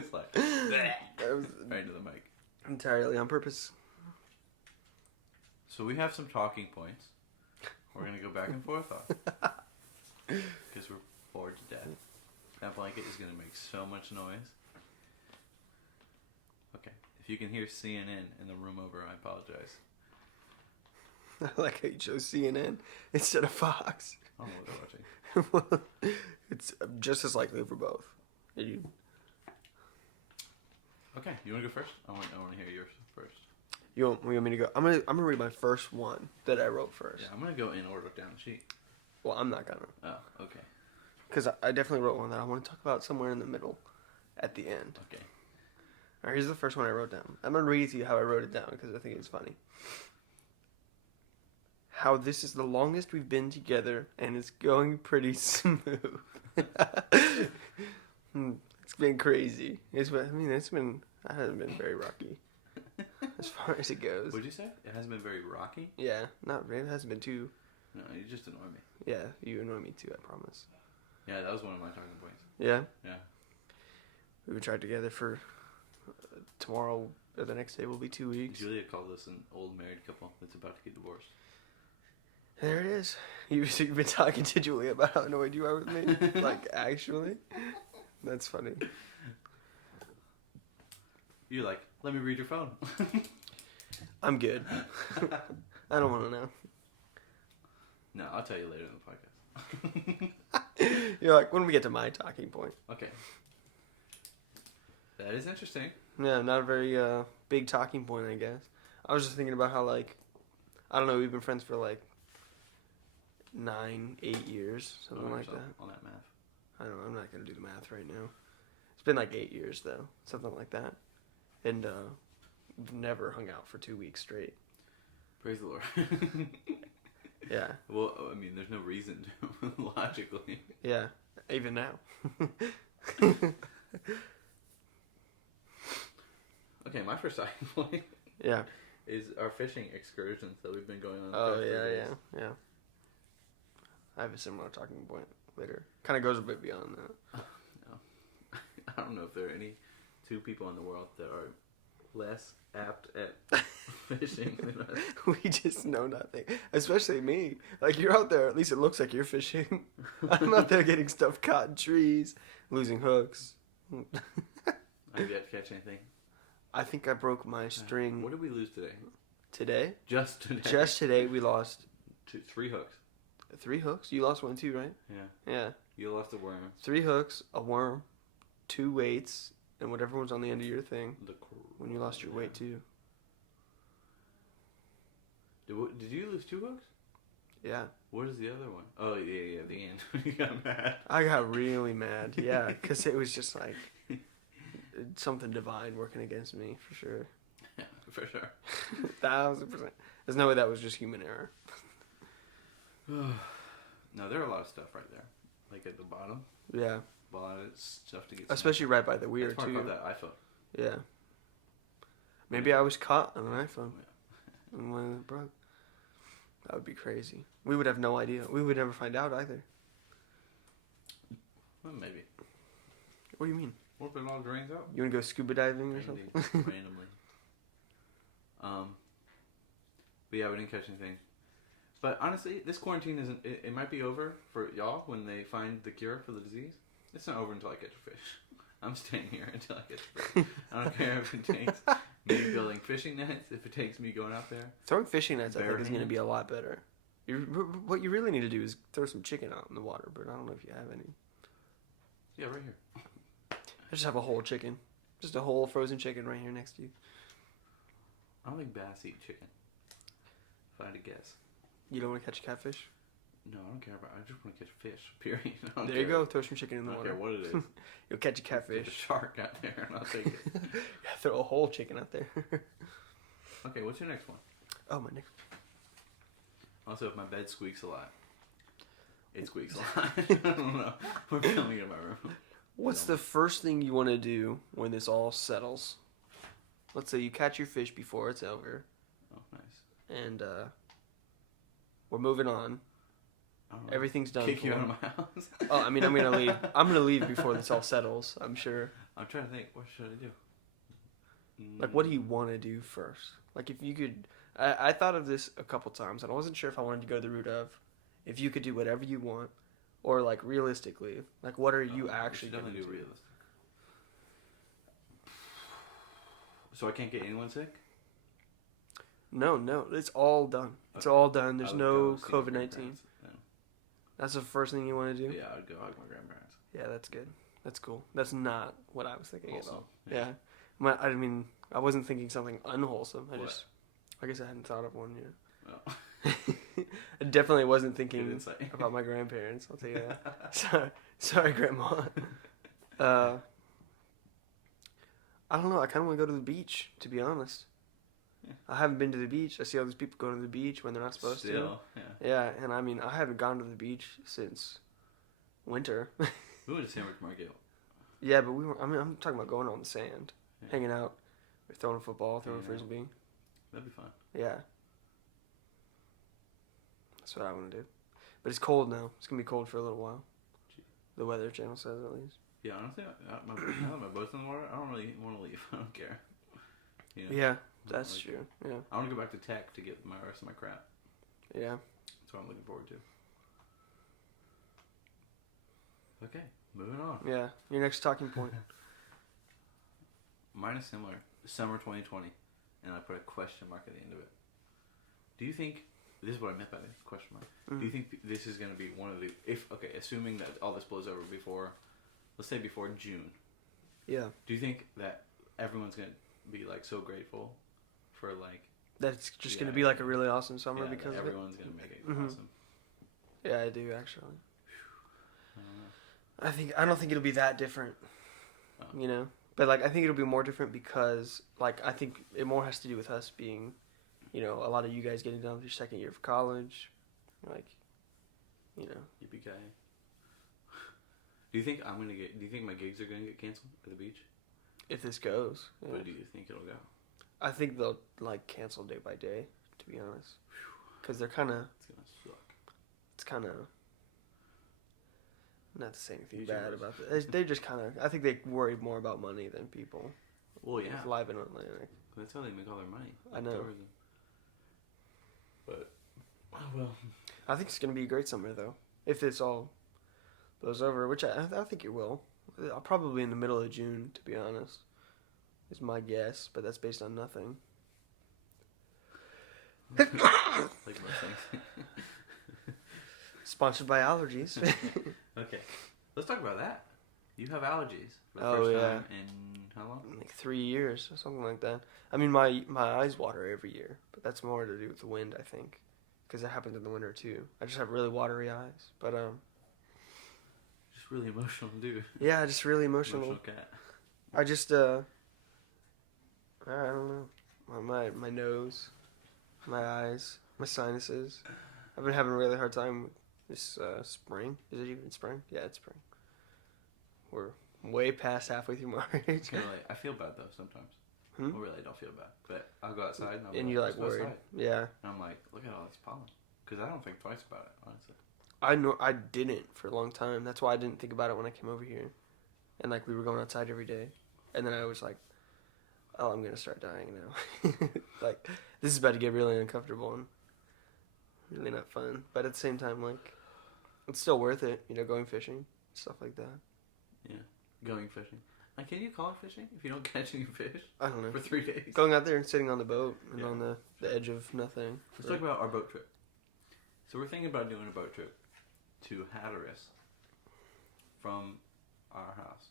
was like, right into the mic. Entirely on purpose. So we have some talking points. We're going to go back and forth on. Because we're bored to death. That blanket is going to make so much noise. Okay. If you can hear CNN in the room over, I apologize. I like how you chose CNN instead of Fox. I don't know what they're watching. It's just as likely for both. You... Okay, you want to go first? I want to hear yours first. You want me to go? I'm gonna read my first one that I wrote first. Yeah, I'm gonna go in order down the sheet. Well, I'm not gonna. Oh, okay. Because I definitely wrote one that I want to talk about somewhere in the middle, at the end. Okay. All right, here's the first one I wrote down. I'm gonna read it to you how I wrote it down because I think it's funny. How this is the longest we've been together and it's going pretty smooth. It's been crazy. It hasn't been very rocky as far as it goes. What'd you say? It hasn't been very rocky? Yeah, not really. It hasn't been too. No, you just annoy me. Yeah, you annoy me too, I promise. Yeah, that was one of my talking points. Yeah? Yeah. We would try together for tomorrow or the next day will be 2 weeks. Julia called us an old married couple that's about to get divorced. There it is. You've been talking to Julia about how annoyed you are with me? Like, actually? That's funny. You're like, let me read your phone. I'm good. I don't want to know. No, I'll tell you later in the podcast. You're like, when we get to my talking point. Okay. That is interesting. Yeah, not a very big talking point, I guess. I was just thinking about how, like, I don't know, we've been friends for, like, 8 years, something like that. On that math. I don't know, I'm not going to do the math right now. It's been like 8 years, though, something like that. And we've never hung out for 2 weeks straight. Praise the Lord. Yeah. Well, I mean, there's no reason to, logically. Yeah, even now. Okay, my first talking point. Yeah. Is our fishing excursions that we've been going on. Oh, yeah. I have a similar talking point later. Kind of goes a bit beyond that. No. I don't know if there are any two people in the world that are less apt at fishing than us. We just know nothing. Especially me. Like, you're out there, at least it looks like you're fishing. I'm out there getting stuff caught in trees, losing hooks. I've yet to catch anything. I think I broke my string. What did we lose today? Today? Just today. Just today we lost 3 hooks. 3 hooks? You lost one too, right? Yeah. Yeah. You lost a worm. 3 hooks, a worm, 2 weights, and whatever was on the end of your thing. When you lost your weight too. Did you lose 2 hooks? Yeah. What is the other one? Oh, yeah, the end. You got mad. I got really mad, yeah, because it was just like something divine working against me, for sure. Yeah, for sure. 1000%. There's no way that was just human error. No, there are a lot of stuff right there. Like at the bottom. Yeah. A lot of stuff to get. Especially right by the weir, too. About that iPhone. Yeah. Maybe I was caught on an iPhone. Yeah. And when it broke. That would be crazy. We would have no idea. We would never find out either. Well, maybe. What do you mean? What if it all drains out? You want to go scuba diving or something? Randomly. But yeah, we didn't catch anything. But honestly, this quarantine isn't. It might be over for y'all when they find the cure for the disease. It's not over until I catch a fish. I'm staying here until I catch a fish. I don't care if it takes me building fishing nets, if it takes me going out there. Throwing fishing nets, I think, is going to be a lot better. What you really need to do is throw some chicken out in the water, but I don't know if you have any. Yeah, right here. I just have a whole chicken. Just a whole frozen chicken right here next to you. I don't think bass eat chicken. If I had to guess. You don't want to catch a catfish? No, I don't care about it. I just want to catch a fish, period. There you go. Throw some chicken in the water. I don't care what it is. You'll catch a catfish. There's a shark out there, and I'll take it. Yeah, throw a whole chicken out there. Okay, what's your next one? Oh, my next. Also, if my bed squeaks a lot, it squeaks a lot. I don't know. We're filming in my room. What's the first thing you want to do when this all settles? Let's say you catch your fish before it's over. Oh, nice. And we're moving on. Everything's done. Kick you out of my house. Oh, I mean, I'm gonna leave. I'm gonna leave before this all settles. I'm sure. I'm trying to think. What should I do? Like, what do you want to do first? Like, if you could... I thought of this a couple times, and I wasn't sure if I wanted to go the route of if you could do whatever you want, or, like, realistically. Like, what are you actually going to do? Definitely do realistic. So I can't get anyone sick? No. It's all done. It's all done. There's no COVID-19. Yeah. That's the first thing you want to do? Yeah, I'd go hug my grandparents. Yeah, that's good. That's cool. That's not what I was thinking at all. Yeah. I mean, I wasn't thinking something unwholesome. I guess I hadn't thought of one yet. Oh. I definitely wasn't thinking about my grandparents. I'll tell you that. Sorry, Grandma. I don't know. I kind of want to go to the beach, to be honest. Yeah. I haven't been to the beach. I see all these people going to the beach when they're not supposed to. Yeah, and I mean, I haven't gone to the beach since winter. We went to Sandwich Market. Yeah, but I'm talking about going on the sand, hanging out, throwing a football, throwing a frisbee. That'd be fun. Yeah. That's what I want to do. But it's cold now. It's going to be cold for a little while. Gee. The Weather Channel says, at least. Yeah, honestly, now that my boat's in the water, I don't really want to leave. I don't care. You know? Yeah, that's true. Yeah. I want to go back to tech to get my rest of my crap. Yeah. That's what I'm looking forward to. Okay, moving on. Yeah, your next talking point. Mine is similar. Summer 2020. And I put a question mark at the end of it. Do you think... This is what I meant by the question mark. Mm. Do you think this is going to be one of the... assuming that all this blows over before... Let's say before June. Yeah. Do you think that everyone's going to be, like, so grateful for, like... That it's just going to be, like, a really awesome summer because of it? Everyone's going to make it awesome. Yeah, I do, actually. I don't think it'll be that different. Oh. You know? But, like, I think it'll be more different because, like, I think it more has to do with us being, you know, a lot of you guys getting done with your second year of college. Like, you know. Yippee-ki-yay. Do you think my gigs are going to get canceled at the beach? If this goes. Yeah. Where do you think it'll go? I think they'll, like, cancel day by day, to be honest. Because they're kind of... It's going to suck. It's kind of... Not to say anything bad about it. They just kind of... I think they worry more about money than people. Well, yeah. Live in Atlantic. That's how they make all their money. I know. Tourism. But, oh well. I think it's going to be a great summer, though. If this all blows over, which I think it will. Probably in the middle of June, to be honest. Is my guess, but that's based on nothing. Like most things. Sponsored by allergies. Okay, let's talk about that. You have allergies for the first time in how long? Like 3 years or something like that. I mean, my eyes water every year, but that's more to do with the wind, I think, because it happens in the winter too. I just have really watery eyes, but just really emotional, dude. Yeah, just really emotional. Emotional cat. I just I don't know. My nose, my eyes, my sinuses. I've been having a really hard time with this spring. Is it even spring? Yeah, it's spring. We're way past halfway through March. I feel bad though sometimes. Well, really, I don't feel bad. But I'll go outside and you're like worried. Outside. Yeah. And I'm like, look at all this pollen. Because I don't think twice about it, honestly. I know I didn't for a long time. That's why I didn't think about it when I came over here. And like we were going outside every day. And then I was like, oh, I'm going to start dying now. Like, this is about to get really uncomfortable and really not fun. But at the same time, like, it's still worth it, you know, going fishing, stuff like that. Yeah, going fishing. Like, can you call it fishing if you don't catch any fish? I don't know. For 3 days. Going out there and sitting on the boat and on the edge of nothing. Let's talk about our boat trip. So we're thinking about doing a boat trip to Hatteras from our house.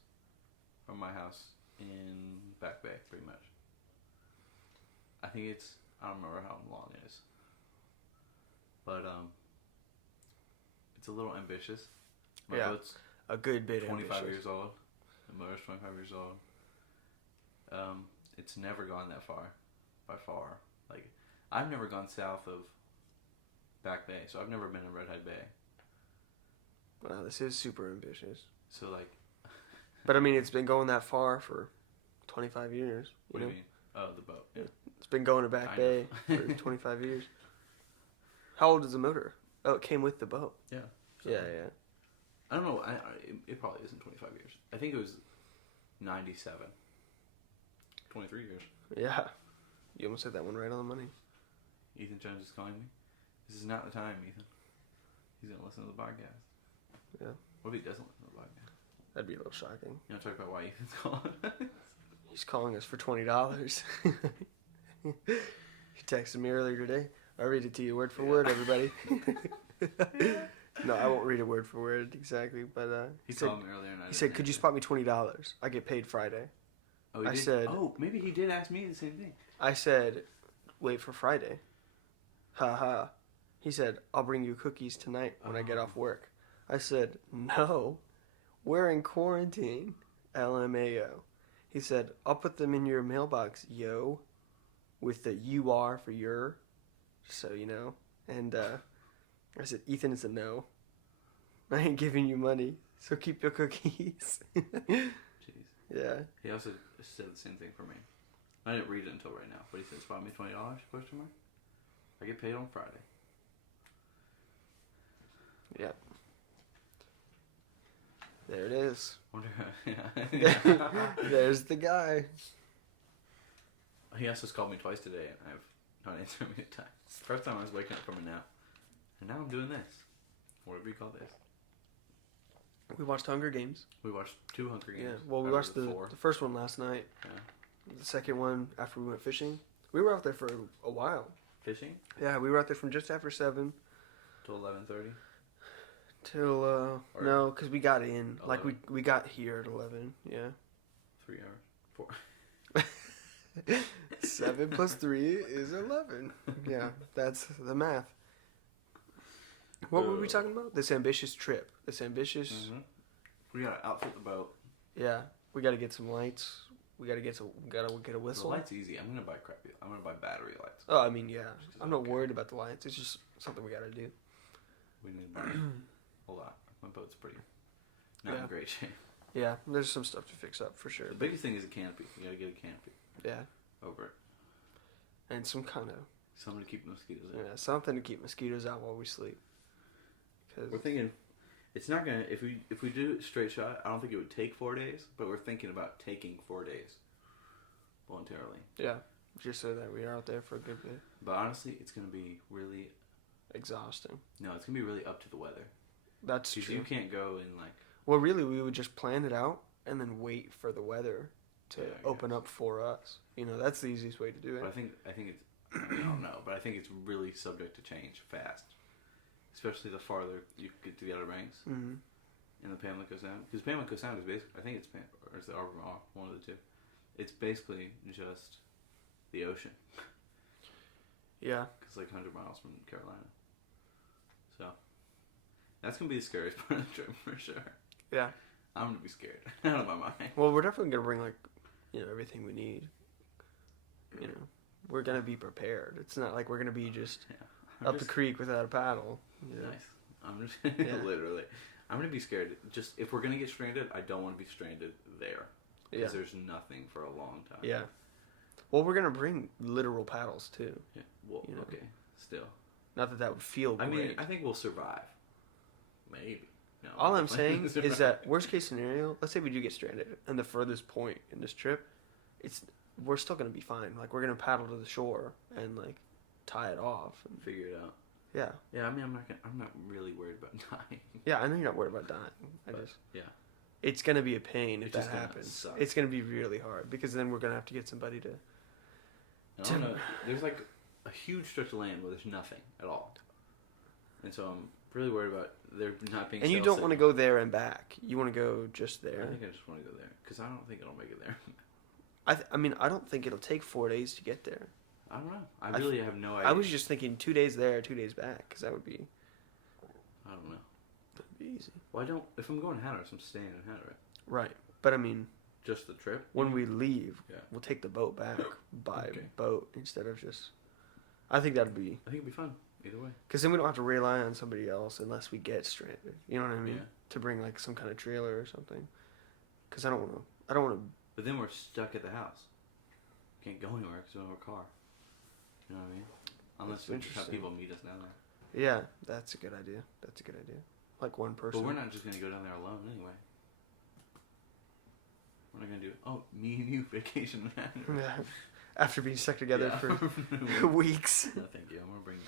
From my house in Back Bay, pretty much. I think it's, I don't remember how long it is. But, it's a little ambitious. My boat's a good bit 25 ambitious. years old. The motor's 25 years old. It's never gone that far, by far. Like, I've never gone south of Back Bay, so I've never been in Red Head Bay. Wow, this is super ambitious. So, like... But, I mean, it's been going that far for 25 years. What do you mean? Oh, the boat. Yeah. It's been going to Back Bay for 25 years. How old is the motor? Oh, it came with the boat. Yeah. So, yeah. I don't know. It probably isn't 25 years. I think it was 97. 23 years. Yeah. You almost hit that one right on the money. Ethan Jones is calling me. This is not the time, Ethan. He's going to listen to the podcast. Yeah. What if he doesn't listen to the podcast? That'd be a little shocking. You want to talk about why Ethan's calling? He's calling us for $20. He texted me earlier today. I'll read it to you word for word, everybody. No, I won't read it word for word exactly, but he called me earlier and he said, "Could you spot me $20? I get paid Friday." Oh, I did? said, "Oh, maybe he did ask me the same thing." I said, "Wait for Friday." Ha ha. He said, "I'll bring you cookies tonight when I get off work." I said, "No, we're in quarantine." LMAO. He said, "I'll put them in your mailbox, yo," with the UR for your, so you know. And I said, "Ethan is a no. I ain't giving you money, so keep your cookies." Jeez. Yeah. He also said the same thing for me. I didn't read it until right now, but he said, "Spot me $20? Question mark. I get paid on Friday." Yeah. There it is. Wonder There's the guy. He also called me twice today, and I've not answered me a time. First time I was waking up from a nap, and now I'm doing this. What do we call this? We watched Hunger Games. We watched 2 Hunger Games. Yeah. Well, we watched the first one last night. Yeah. The second one after we went fishing. We were out there for a while. Fishing? Yeah, we were out there from just after 7 Till 11:30. till no, because we got in 11. like we got here at 11. Yeah. 3 hours. 4. 7 plus 3 is 11. Yeah, that's the math. What were we talking about? This ambitious trip. This ambitious. Mm-hmm. We gotta outfit the boat. Yeah, we got to get some lights. We got to get a whistle. The light's easy. I'm gonna buy crappy. I'm gonna buy battery lights. Oh, I mean, yeah. I'm not worried about the lights. It's just something we got to do. We need to buy a lot. My boat's pretty not in great shape. Yeah, there's some stuff to fix up for sure. The biggest thing is a canopy. You gotta get a canopy. Yeah. Over it. And some kind of Something to keep the mosquitoes out. yeah, something to keep mosquitoes out while we sleep. Cause We're thinking it's not gonna if we do a straight shot. I don't think it would take 4 days, but we're thinking about taking 4 days voluntarily. yeah, just so that we are out there for a good bit. But honestly, it's gonna be really Exhausting. no. It's gonna be really up to the weather. That's Because true. you can't go in like Well, really, we would just plan it out and then wait for the weather to Yeah, I open guess. up for us. You know, that's the easiest way to do it. But I think it's I don't know, but I think it's really subject to change fast, especially the farther you get to the Outer Banks Mm-hmm. and the Pamlico Sound. Because Pamlico Sound is basically I think it's or it's the Arbor, one of the two. It's basically just the ocean. Yeah. It's like 100 miles from Carolina. So that's gonna be the scariest part of the trip for sure. Yeah. I'm gonna be scared out of my mind. Well, we're definitely gonna bring like, you know, everything we need. You know, we're gonna be prepared. It's not like we're gonna be just up the creek without a paddle. You know? Nice. I'm just literally. I'm gonna be scared. Just if we're gonna get stranded, I don't want to be stranded there because there's nothing for a long time. Yeah. Well, we're gonna bring literal paddles too. Yeah. Well, You know. okay. Still. Not that would feel great. I mean, I think we'll survive. Maybe. No. All I'm saying is that worst case scenario, let's say we do get stranded, and the furthest point in this trip, we're still gonna be fine. Like we're gonna paddle to the shore and like tie it off and figure it out. yeah. Yeah. I mean, I'm not really worried about dying. Yeah, I know you're not worried about dying. Yeah. It's gonna be a pain if It's that just gonna happens. suck. It's gonna be really hard because then we're gonna have to get somebody to. I don't know. There's like a huge stretch of land where there's nothing at all, and so I'm really worried about there not being. And you don't want to go there and back. You want to go just there. I think I just want to go there because I don't think it'll make it there. I mean, I don't think it'll take 4 days to get there. I don't know. I really have no idea. I was just thinking 2 days there, 2 days back, because that would be. I don't know. That'd be easy. Well, if I'm going to Hatteras, I'm staying in Hatteras. Right, but I mean, Just the trip. when we leave, Yeah. we'll take the boat back by Okay. boat instead of just. I think that'd be I think it'd be fun either way. because then we don't have to rely on somebody else unless we get stranded. You know what I mean? Yeah. To bring like some kind of trailer or something. Because I don't want to. But then we're stuck at the house. Can't go anywhere because we don't have a car. You know what I mean? Unless That's we just have interesting. people meet us down there. Yeah, that's a good idea. Like one person. But we're not just going to go down there alone anyway. What am I gonna do? Oh, me and you vacation. After being stuck together for weeks. No, thank you. I'm gonna bring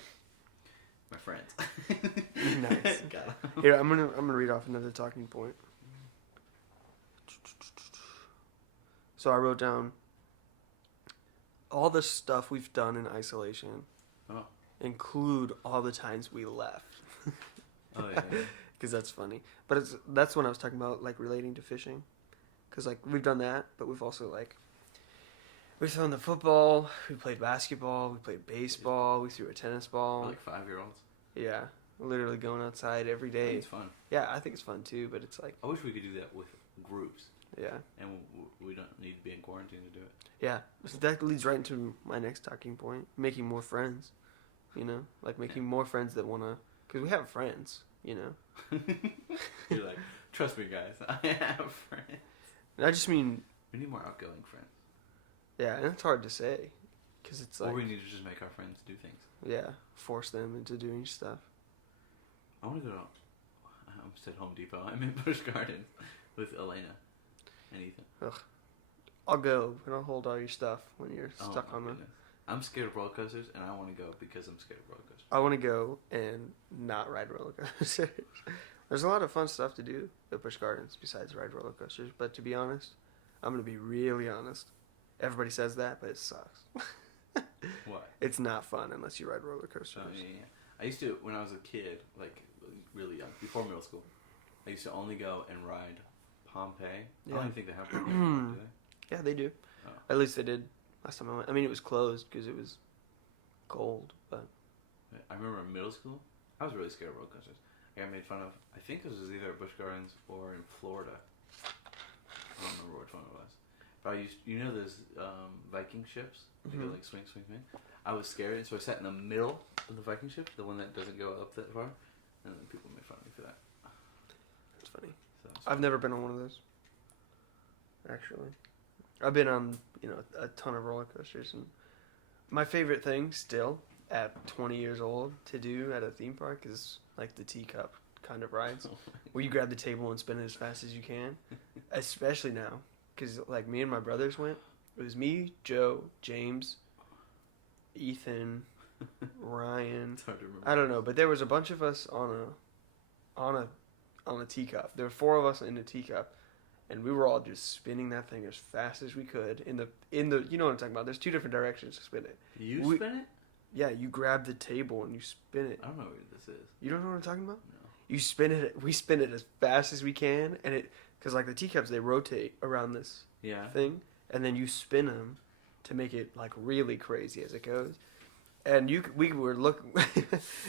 my friends. Nice. Here, I'm gonna read off another talking point. So I wrote down all the stuff we've done in isolation. Oh. Include all the times we left. Oh yeah. Because that's funny. But that's when I was talking about like relating to fishing. Because like we've done that, but we've also like we've thrown the football, we played basketball, we played baseball, we threw a tennis ball. For like 5-year-olds. Yeah, literally going outside every day. I think it's fun. Yeah, I think it's fun too, but it's like I wish we could do that with groups. Yeah. And we don't need to be in quarantine to do it. Yeah, so that leads right into my next talking point: making more friends. You know, like making more friends that wanna, because we have friends. You know. You're like, trust me, guys, I have friends. And I just mean. We need more outgoing friends. Yeah, and it's hard to say, because it's like. Or we need to just make our friends do things. Yeah, force them into doing stuff. I want to go to. I almost said Home Depot. I'm in Busch Gardens with Alaina and Ethan. Ugh. I'll go, and I'll hold all your stuff when you're stuck on them. I'm scared of rollercoasters, and I want to go because I'm scared of rollercoasters. I want to go and not ride roller coasters. There's a lot of fun stuff to do at Busch Gardens besides ride roller coasters, but to be honest, I'm going to be really honest. Everybody says that, but it sucks. What? It's not fun unless you ride roller coasters. Oh, yeah. I used to, when I was a kid, like really young, before middle school, I used to only go and ride Pompeii. Yeah. I don't even think they have Pompeii, do they? Yeah, they do. Oh. At least they did last time I went. I mean, it was closed because it was cold, but... I remember in middle school, I was really scared of roller coasters. I got made fun of, I think it was either at Busch Gardens or in Florida. I don't remember which one it was. But I used, you know those Viking ships? They go like swing, swing, swing. I was scared, so I sat in the middle of the Viking ship, the one that doesn't go up that far, and then people made fun of me for that. That's funny. So I've never been on one of those. Actually, I've been on a ton of roller coasters, and my favorite thing still at 20 years old to do at a theme park is like the teacup kind of rides, where you grab the table and spin it as fast as you can. Especially now, because like me and my brothers went. It was me, Joe, James, Ethan, Ryan. It's hard to remember. I don't know, but there was a bunch of us on a teacup. There were 4 of us in a teacup, and we were all just spinning that thing as fast as we could in the you know what I'm talking about. There's 2 different directions to spin it. You spin it? Yeah, you grab the table and you spin it. I don't know what this is. You don't know what I'm talking about? No. You spin it. We spin it as fast as we can, and because like the teacups, they rotate around this thing, and then you spin them to make it like really crazy as it goes. And we were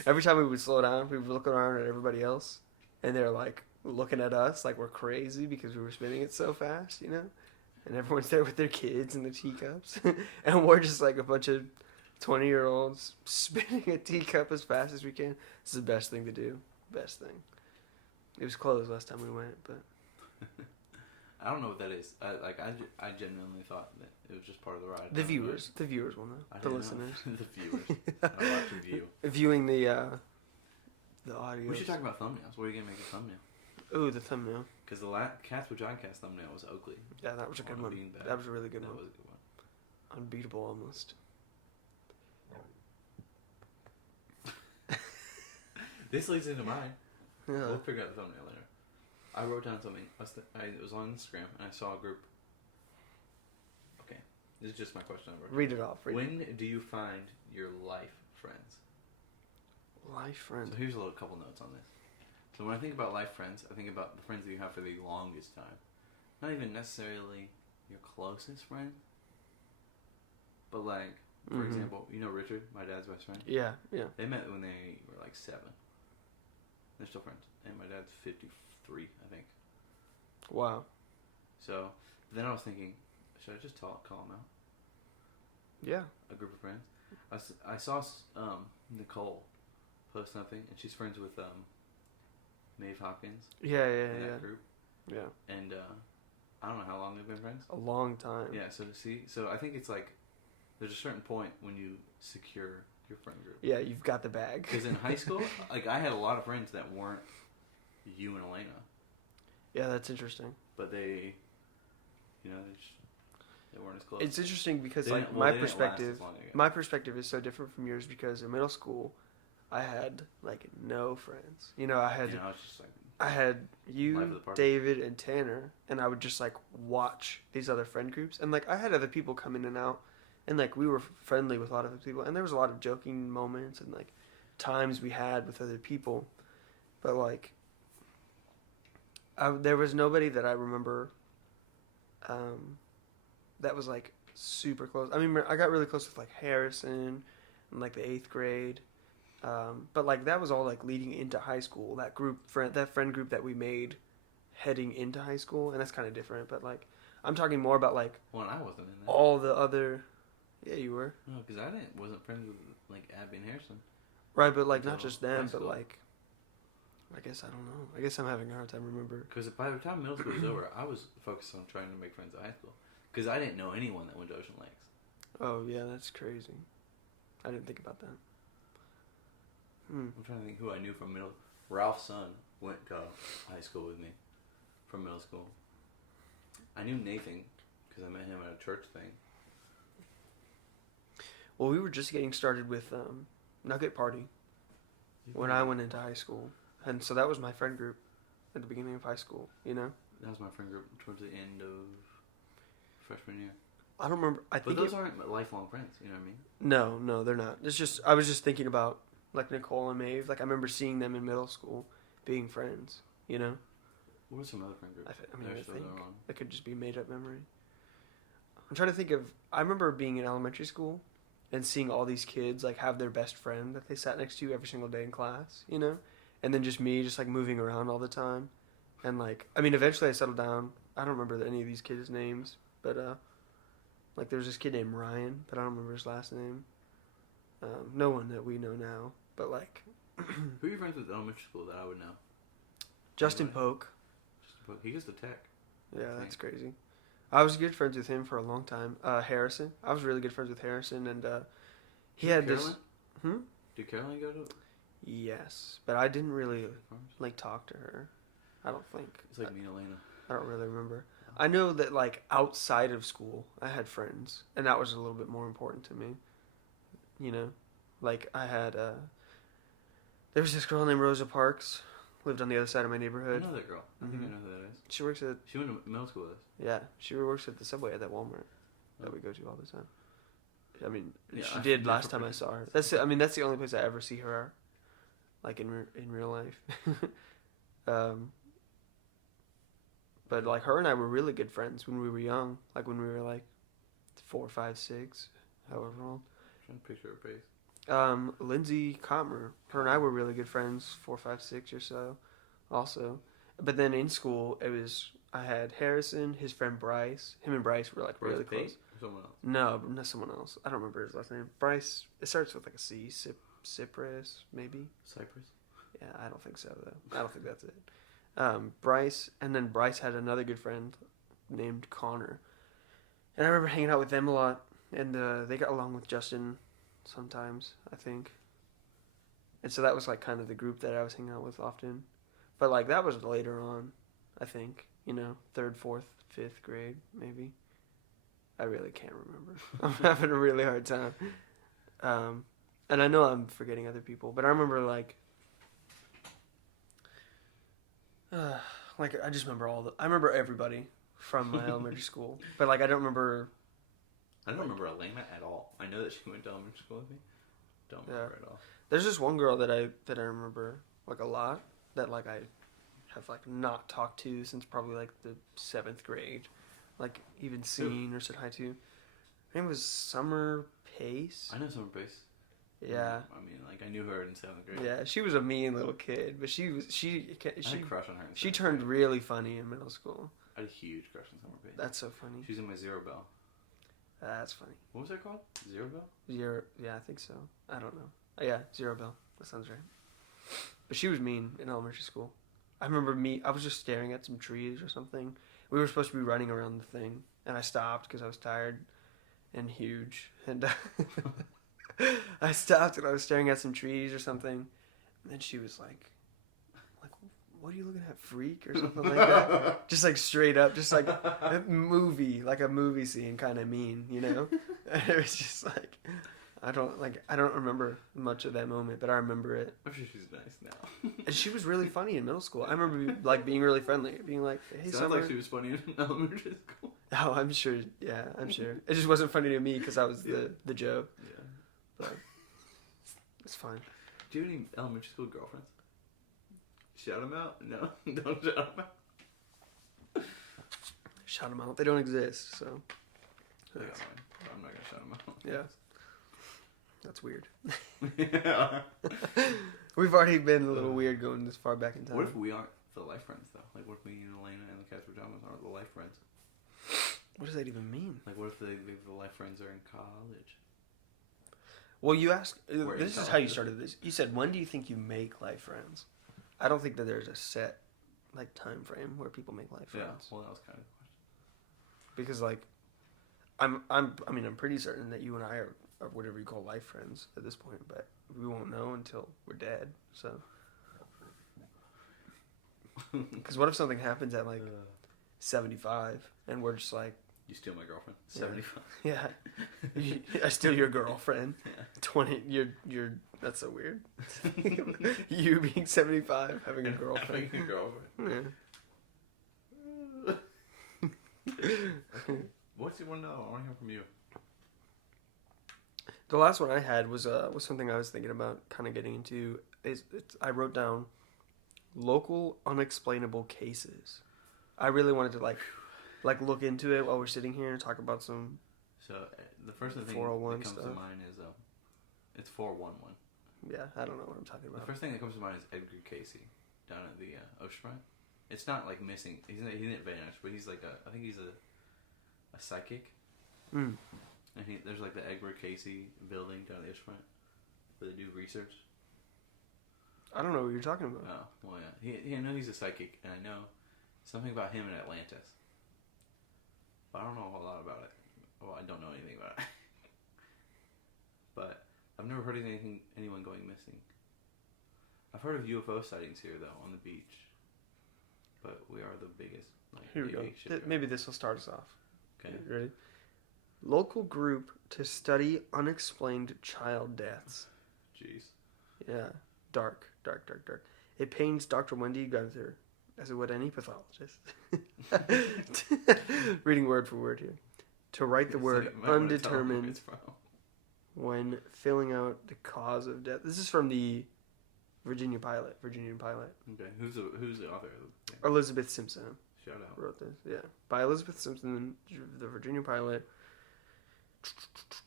every time we would slow down, we would look around at everybody else, and they're like looking at us like we're crazy because we were spinning it so fast, you know. And everyone's there with their kids and the teacups, and we're just like a bunch of 20-year-olds spinning a teacup as fast as we can. This is the best thing to do. Best thing. It was closed last time we went, but I don't know what that is. I genuinely thought that it was just part of the ride. The viewers will know. The listeners. The viewers. I watch and view. Viewing the audio. We should talk about thumbnails. What are you gonna make a thumbnail? Ooh, the thumbnail. Because the Cats Pajodcast thumbnail was Oakley. Yeah, that was a good one. That was a really good one. That was a good one. Unbeatable almost. This leads into mine. Yeah. We'll figure out the thumbnail later. I wrote down something. It was on Instagram, and I saw a group. Okay, this is just my question. Read it off. When do you find your life friends? Life friends. So here's a couple notes on this. So when I think about life friends, I think about the friends that you have for the longest time. Not even necessarily your closest friend, but like, for example, you know Richard, my dad's best friend? Yeah, yeah. They met when they were like 7. They're still friends. And my dad's 53, I think. Wow. So, then I was thinking, should I just call them out? Yeah. A group of friends. I saw Nicole post something, and she's friends with Maeve Hopkins. Yeah. In that group. Yeah. And I don't know how long they've been friends. A long time. Yeah, so I think it's like, there's a certain point when you secure your friend group. Yeah, you've got the bag. Because in high school, like I had a lot of friends that weren't you and Alaina. Yeah, that's interesting. But they, You know, they weren't as close. It's interesting because They like didn't- well, my they didn't last perspective, as long, I guess. my perspective is so different from yours because in middle school, I had like no friends. You know, I had You know, it's just like I had life of you, the party. David, and Tanner, and I would just like watch these other friend groups, and like I had other people come in and out, and like we were friendly with a lot of people, and there was a lot of joking moments and like times we had with other people, but like there was nobody that I remember that was like super close. I mean, I got really close with like Harrison in like the 8th grade. But like that was all like leading into high school. That friend group that we made heading into high school, and that's kind of different. But like I'm talking more about like well, I wasn't in that. all the other. Yeah, you were. No, because I wasn't friends with like Abby and Harrison. Right, but like not Until just them, high but school. like I guess I don't know. I guess I'm having a hard time remember. Because by the time middle school was over, I was focused on trying to make friends at high school. Because I didn't know anyone that went to Ocean Lakes. Oh yeah, that's crazy. I didn't think about that. I'm trying to think who I knew from middle. Ralph's son went to high school with me from middle school. I knew Nathan because I met him at a church thing. Well, we were just getting started with Nugget Party when I went into high school, and so that was my friend group at the beginning of high school. You know, That was my friend group towards the end of freshman year. I don't remember. I But think those aren't lifelong friends, you know what I mean? No, they're not. It's just I was just thinking about like Nicole and Maeve. Like I remember seeing them in middle school, being friends. You know, What are some other friend groups? I mean, that are I still think going on? that could just be made up memory. I'm trying to think of. I remember being in elementary school and seeing all these kids like have their best friend that they sat next to every single day in class. You know, and then just me just like moving around all the time, and like I mean, eventually I settled down. I don't remember any of these kids' names, but like there was this kid named Ryan, but I don't remember his last name. No one that we know now, but like Who are you friends with at elementary school that I would know? Justin Anyway. Polk. He goes to tech. Yeah, that's crazy. I was good friends with him for a long time. Harrison. I was really good friends with Harrison, and he had this. Did Caroline go to Yes, but I didn't really farms? like talk to her. I don't think. It's like me and Alaina. I don't really remember. I know that like outside of school, I had friends, and that was a little bit more important to me. You know, like I had. There was this girl named Rosa Parks, lived on the other side of my I neighborhood. know that girl. I think I know who that is. She works at She went to middle school with us. Yeah, she works at the Subway at that Walmart that Oh. we go to all the time. I mean, Yeah, she I did forget last her time I name. saw her. That's the only place I ever see her, like in real life. But like her and I were really good friends when we were young, like when we were like 4, 5, 6, however old. Trying to picture her face. Lindsay Cotmer, her and I were really good friends, 4, 5, 6 or so, also. But then in school, I had Harrison, his friend Bryce. Him and Bryce were like really Pate close. or someone else? No, not someone else. I don't remember his last name. Bryce. It starts with like a C. Cypress, maybe. Cypress. Yeah, I don't think so though. I don't think that's it. Bryce, and then Bryce had another good friend named Connor, and I remember hanging out with them a lot. And they got along with Justin sometimes, I think. And so that was like kind of the group that I was hanging out with often. But like that was later on, I think. You know, 3rd, 4th, 5th grade, maybe. I really can't remember. I'm having a really hard time. And I know I'm forgetting other people, but I remember like I just remember I remember everybody from my elementary school, but like I don't remember. I don't remember Alaina at all. I know that she went to elementary school with me. Don't remember at all. There's this one girl that I remember like a lot that like I have like not talked to since probably like the 7th grade, like even seen or said hi to. Her name was Summer Pace. I know Summer Pace. Yeah. I mean, like I knew her in 7th grade. Yeah, she was a mean little kid, but she I had a crush on her. she turned really funny in middle school. I had a huge crush on Summer Pace. That's so funny. She was in my Zero Bell. That's funny. What was that called? Zero Bell? Yeah, I think so. I don't know. Oh, yeah, Zero Bell. That sounds right. But she was mean in elementary school. I remember I was just staring at some trees or something. We were supposed to be running around the thing, and I stopped because I was tired and huge. And I stopped and I was staring at some trees or something. And then she was like, what are you looking at, freak, or something like that? Just like straight up, just like a movie scene kind of mean, you know? And it was just like, I don't remember much of that moment, but I remember it. I'm sure she's nice now. And she was really funny in middle school. I remember like being really friendly, being like, "Hey, sounds like she was funny in elementary school." Oh, I'm sure. Yeah, I'm sure. It just wasn't funny to me because I was the Joe. Yeah, but it's fine. Do you have any elementary school girlfriends? Shout them out. No, don't shout them out. Shout them out. They don't exist, so. Yeah, I'm not gonna shout them out. Yeah. That's weird. Yeah. We've already been a little weird going this far back in time. What if we aren't the life friends, though? Like, what if me and Alaina and the Cat's Pajamas aren't the life friends? What does that even mean? Like, what if the life friends are in college? Well, you asked... We're This is how you started this. You said, when do you think you make life friends? I don't think that there's a set, like, time frame where people make life friends. Yeah, well, that was kind of the question. Because, like, I'm pretty certain that you and I are whatever you call life friends at this point, but we won't know until we're dead, so... Because what if something happens at, like, 75, and we're just like... You steal my girlfriend? 75. Yeah. I steal your girlfriend. Yeah. 20, you're... That's so weird. You being 75, having a girlfriend. Having a girlfriend. Yeah. What do you want to know? I want to hear from you. The last one I had was something I was thinking about kind of getting into. I wrote down local unexplainable cases. I really wanted to like look into it while we're sitting here and talk about some. So the first thing that comes to mind is it's 411. Yeah, I don't know what I'm talking about. The first thing that comes to mind is Edgar Casey down at the Oceanfront. It's not like missing. He didn't vanish, but he's like I think he's a psychic. Mm. And there's like the Edgar Casey building down at the Oceanfront where they do research. I don't know what you're talking about. Oh, well, yeah. I know he's a psychic, and I know something about him in Atlantis. But I don't know a whole lot about it. Well, I don't know anything about it. But I've never heard of anyone going missing. I've heard of UFO sightings here, though, on the beach. But we are the biggest. Like, here we go. Maybe this will start us off. Okay. Ready? Local group to study unexplained child deaths. Jeez. Yeah. Dark. It pains Dr. Wendy Gunther, as it would any pathologist. Reading word for word here. To write the word undetermined when filling out the cause of death. This is from the Virginia Pilot. Okay. Who's the author of the thing? Elizabeth Simpson. Shout out. Wrote this. Yeah. By Elizabeth Simpson, the Virginia Pilot.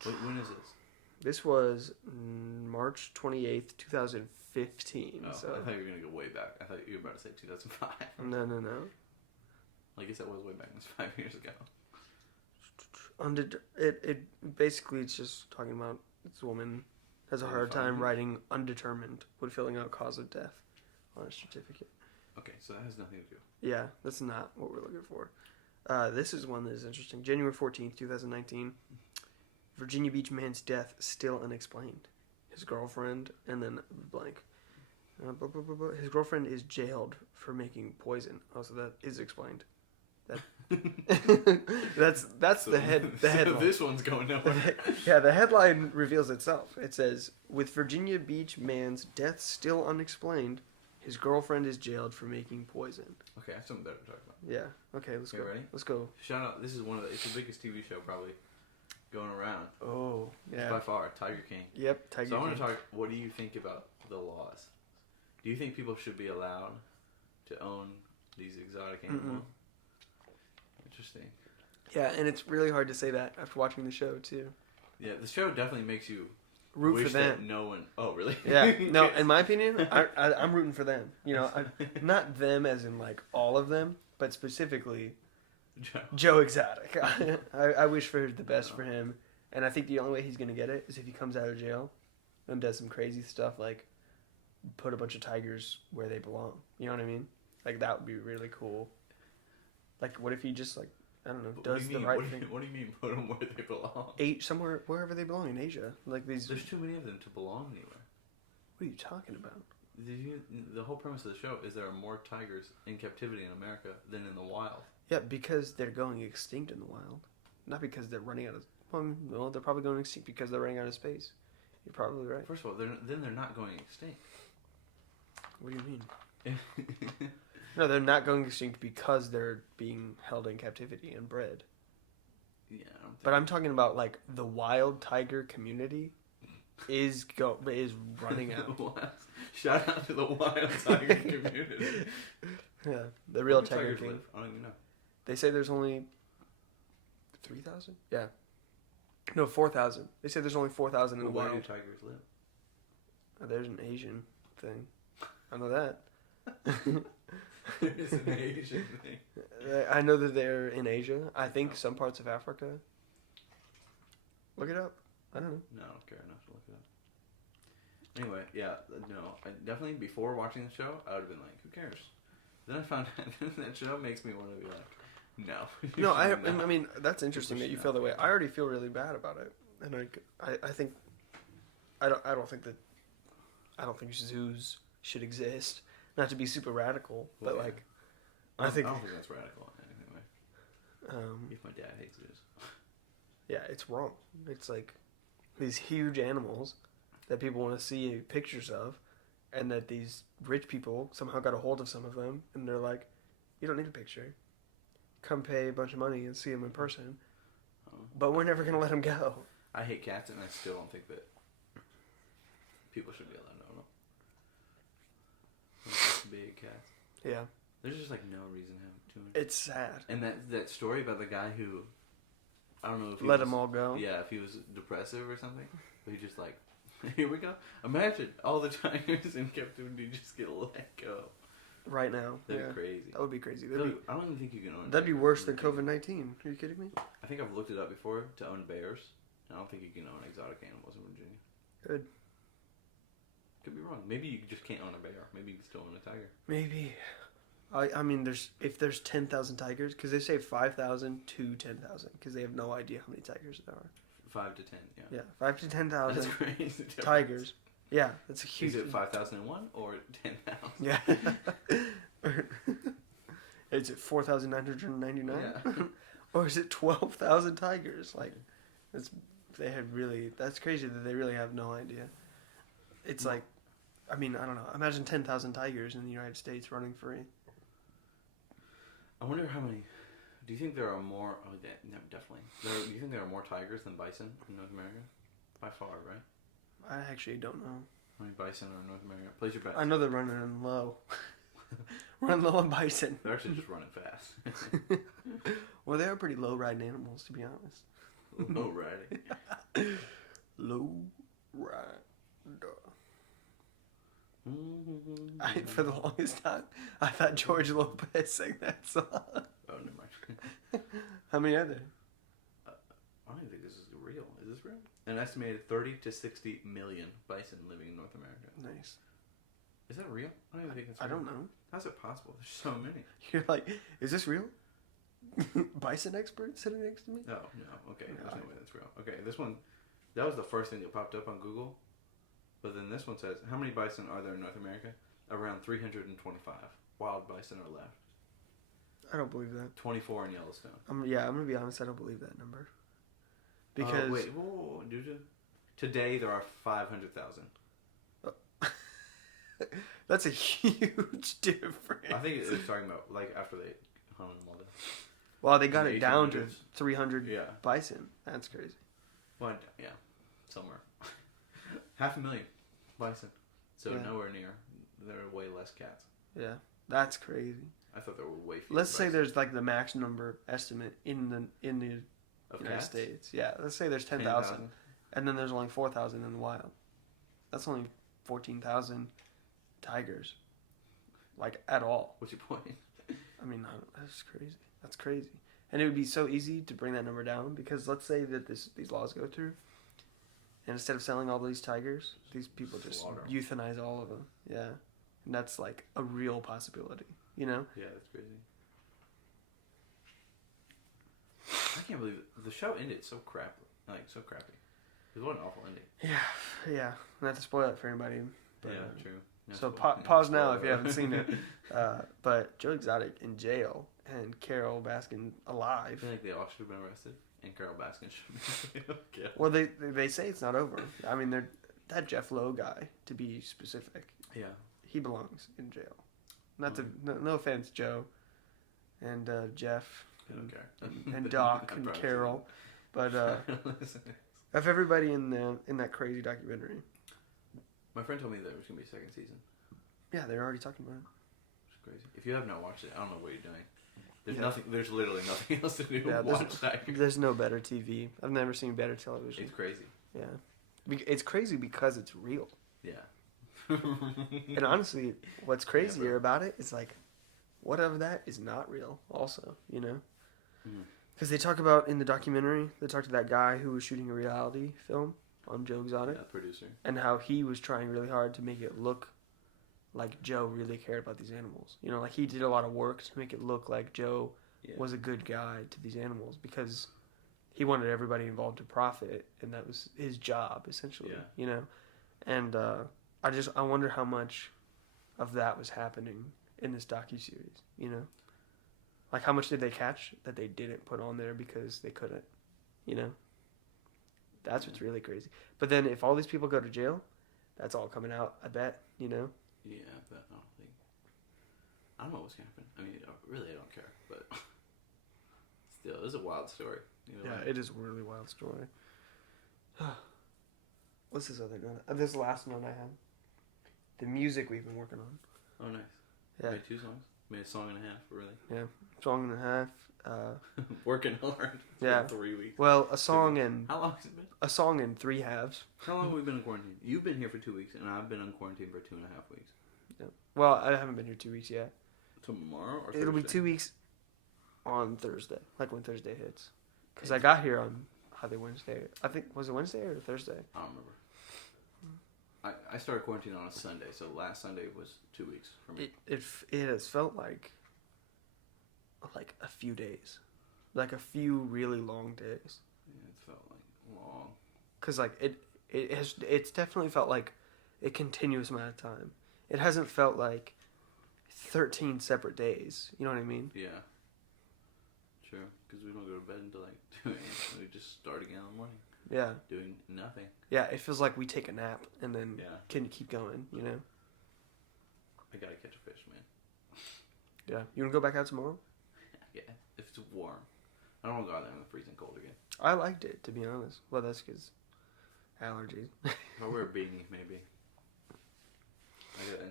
Wait, when is this? This was March 28th, 2015. Oh, so. I thought you were going to go way back. I thought you were about to say 2005. No. I guess that was way back. It was 5 years ago. It basically, it's just talking about this woman has a hard time writing undetermined when filling out cause of death on a certificate. Okay, so that has nothing to do. Yeah, that's not what we're looking for. This is one that is interesting. January 14th, 2019. Virginia Beach man's death still unexplained. His girlfriend, and then blank. His girlfriend is jailed for making poison. Oh, so that is explained. That's the headline. So this one's going nowhere. Yeah, the headline reveals itself. It says, with Virginia Beach man's death still unexplained, his girlfriend is jailed for making poison. Okay, I have something better to talk about. Yeah. Okay, let's go. Ready? Let's go. Shout out. This is it's the biggest TV show probably going around. Oh, yeah. By far, Tiger King. Yep, Tiger King. So I want to talk, what do you think about the laws? Do you think people should be allowed to own these exotic animals? Interesting. Yeah, and it's really hard to say that after watching the show, too. Yeah, the show definitely makes you root for them. That no one... Oh, really? Yeah. No, in my opinion, I'm rooting for them. You know, not them as in, like, all of them, but specifically Joe Exotic. I wish for the best for him, and I think the only way he's going to get it is if he comes out of jail and does some crazy stuff, like put a bunch of tigers where they belong. You know what I mean? Like, that would be really cool. Like, what if he just, like, I don't know, does the right thing? What do you mean put them where they belong? Wherever they belong in Asia. Like these. There's too many of them to belong anywhere. What are you talking about? The whole premise of the show is there are more tigers in captivity in America than in the wild. Yeah, because they're going extinct in the wild. Not because they're running out of... Well, they're probably going extinct because they're running out of space. You're probably right. First of all, they're not going extinct. What do you mean? No, they're not going extinct because they're being held in captivity and bred. Yeah, I don't think But I'm talking about, like, the wild tiger community is running out. Shout out to the wild tiger community. Yeah, the real Where do tiger tigers king. live? I don't even know. They say there's only 3,000? Yeah. No, 4,000. They say there's only 4,000 in the Where wild. do tigers live? Oh, there's an Asian thing. I know that. It's an Asian thing. I know that they're in Asia. I think some parts of Africa. Look it up. I don't know. No, I don't care enough to look it up. Anyway, yeah, no. I definitely, before watching the show, I would have been like, who cares? Then I found out that show makes me want to be like, no. No, I mean, that's interesting that you feel that way. I already feel really bad about it. And I think, I don't think zoos should exist. Not to be super radical, but Well, yeah. like, I don't think that's radical in any way. If my dad hates it. yeah, it's wrong. It's like these huge animals that people want to see pictures of, and that these rich people somehow got a hold of some of them, and they're like, you don't need a picture. Come pay a bunch of money and see them in person. But we're never going to let them go. I hate cats, and I still don't think that people should be allowed to own them. Big cats. Yeah. There's just like no reason to it. It's sad. And that story about the guy who, I don't know if he Let them all go? Yeah, if he was depressive or something. But he just like, here we go. Imagine all the tigers in captivity just get let go. Right now. That'd be crazy. That would be crazy. I don't even think you can own. That'd be worse than COVID-19. Are you kidding me? I think I've looked it up before to own bears. I don't think you can own exotic animals in Virginia. Good. Could be wrong. Maybe you just can't own a bear. Maybe you can still own a tiger. Maybe. I mean, if there's 10,000 tigers, because they say 5,000 to 10,000, because they have no idea how many tigers there are. 5 to 10, yeah. Yeah, 5 to 10,000 That's crazy. tigers. Yeah, that's a huge... Is it 5,001 or 10,000? Yeah. Is it 4,999? Yeah. Or is it 12,000 tigers? Like, that's crazy that they really have no idea. It's like, I mean, I don't know. Imagine 10,000 tigers in the United States running free. I wonder how many. Do you think there are more? Oh, no, definitely. Do you think there are more tigers than bison in North America? By far, right? I actually don't know. How many bison are in North America? Place your bets. I know they're running low. Run low on bison. They're actually just running fast. Well, they are pretty low riding animals, to be honest. Low riding. Low rider. For the longest time, I thought George Lopez sang that song. Oh, never mind. How many are there? I don't even think this is real. Is this real? An estimated 30 to 60 million bison living in North America. Nice. Is that real? I don't even think it's real. I don't know. How's it possible? There's so many. You're like, is this real? Bison expert sitting next to me? No. Okay, there's no way that's real. Okay, this one, that was the first thing that popped up on Google. But then this one says, how many bison are there in North America? Around 325 wild bison are left. I don't believe that. 24 in Yellowstone. I'm going to be honest, I don't believe that number. Because... wait, whoa, today there are 500,000. That's a huge difference. I think it's talking about, like, after they hunt them all day. Well, they got it down to 300 Yeah. bison. That's crazy. Well, yeah, somewhere. 500,000 bison. So nowhere near. There are way less cats. Yeah, that's crazy. I thought there were way fewer. Let's say there's like the max number estimate in the United States. Yeah, let's say there's 10,000, and then there's only 4,000 in the wild. That's only 14,000 tigers, like at all. What's your point? I mean, that's crazy. That's crazy. And it would be so easy to bring that number down because let's say that these laws go through, and instead of selling all these tigers, these people just euthanize all of them. Yeah, and that's like a real possibility. You know? Yeah, that's crazy. I can't believe it. The show ended so crappy. So crappy. It was an awful ending. Yeah. Not to spoil it for anybody. But, yeah, true. No So spoiler. pause now if you haven't seen it. But Joe Exotic in jail and Carol Baskin I alive. feel like they all should have been arrested, and Carol Baskin should have been killed. Well, they say it's not over. I mean, that Jeff Lowe guy, to be specific, Yeah. he belongs in jail. Not to no offense, Joe, and Jeff, I don't care. and Doc I and promise Carol, but Listen. of everybody in that crazy documentary. My friend told me there was gonna be a second season. Yeah, they're already talking about it. It's crazy. If you have not watched it, I don't know what you're doing. There's Yeah. nothing. There's literally nothing else to do. Yeah, Watch that. there's no better TV. I've never seen better television. It's crazy. Yeah, it's crazy because it's real. Yeah. And honestly, what's crazier about it is like, what of that is not real? Also, you know, because they talk about in the documentary, they talked to that guy who was shooting a reality film on Joe Exotic, Yeah, producer. and how he was trying really hard to make it look like Joe really cared about these animals. You know, like he did a lot of work to make it look like Joe was a good guy to these animals because he wanted everybody involved to profit, and that was his job essentially. Yeah. You know, and I wonder how much of that was happening in this docuseries. You know, like how much did they catch that they didn't put on there because they couldn't? You know, that's what's really crazy. But then if all these people go to jail, that's all coming out. I bet. You know. Yeah, but I don't know what's gonna happen. I mean, really, I don't care. But still, it's a wild story. You know, Yeah, it is a really wild story. What's this other note? This last note I had. The music we've been working on. Oh, nice. Yeah. Made 2 songs. Made a song and a half, really. Yeah, song and a half. Working hard. Yeah. For 3 weeks. Well, a song and How long has it been? a song in 3 halves. How long have we been in quarantine? You've been here for 2 weeks, and I've been in quarantine for 2.5 weeks. Yeah. Well, I haven't been here 2 weeks yet. Tomorrow or It'll be Thursday? 2 weeks on Thursday, like when Thursday hits. Because I got here on either Wednesday. I think was it Wednesday or Thursday? I don't remember. I started quarantine on a Sunday, so last Sunday was 2 weeks for me. It has felt like a few days, like a few really long days. Yeah, it felt like long. Cause like it's definitely felt like a continuous amount of time. It hasn't felt like 13 separate days. You know what I mean? Yeah. True, because we don't go to bed until like 2 a.m. We just start again in the morning. Yeah. Doing nothing. Yeah, it feels like we take a nap and then Yeah. can keep going. You know? I gotta catch a fish, man. Yeah. You wanna go back out tomorrow? Yeah, if it's warm. I don't want to go out there in the freezing cold again. I liked it, to be honest. Well, that's because allergies. I'll wear a beanie, maybe.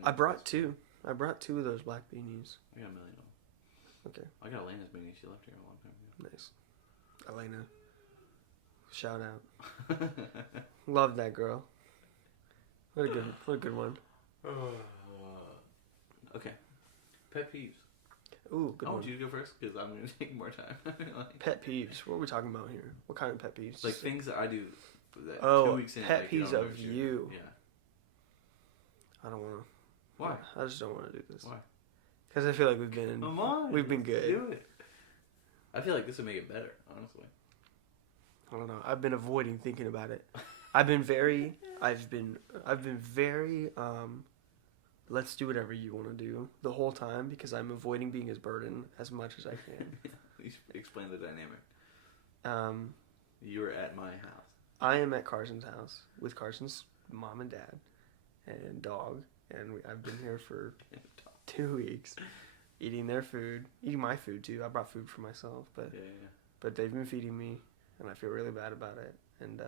I brought 2. I brought 2 of those black beanies. I got a million of them. Okay. I got Alaina's beanie. She left here a long time ago. Nice. Alaina. Shout out. Love that girl. What a good one. Okay. Pet peeves. Ooh, good I one. want you to go first because I'm going to take more time. Pet peeves. What are we talking about here? What kind of pet peeves? Like things that I do that 2 weeks in. pet like, you peeves don't know of if you're- you. Yeah. I don't want to. Why? I just don't want to do this. Why? Because I feel like we've been. Come on. We've been good. Do it. I feel like this would make it better, honestly. I don't know. I've been avoiding thinking about it. I've been very. Let's do whatever you want to do the whole time because I'm avoiding being his burden as much as I can. Please explain the dynamic. You were at my house. I am at Carson's house with Carson's mom and dad and dog, and I've been here for 2 weeks, eating their food, eating my food too. I brought food for myself, but Yeah. but they've been feeding me, and I feel really bad about it. And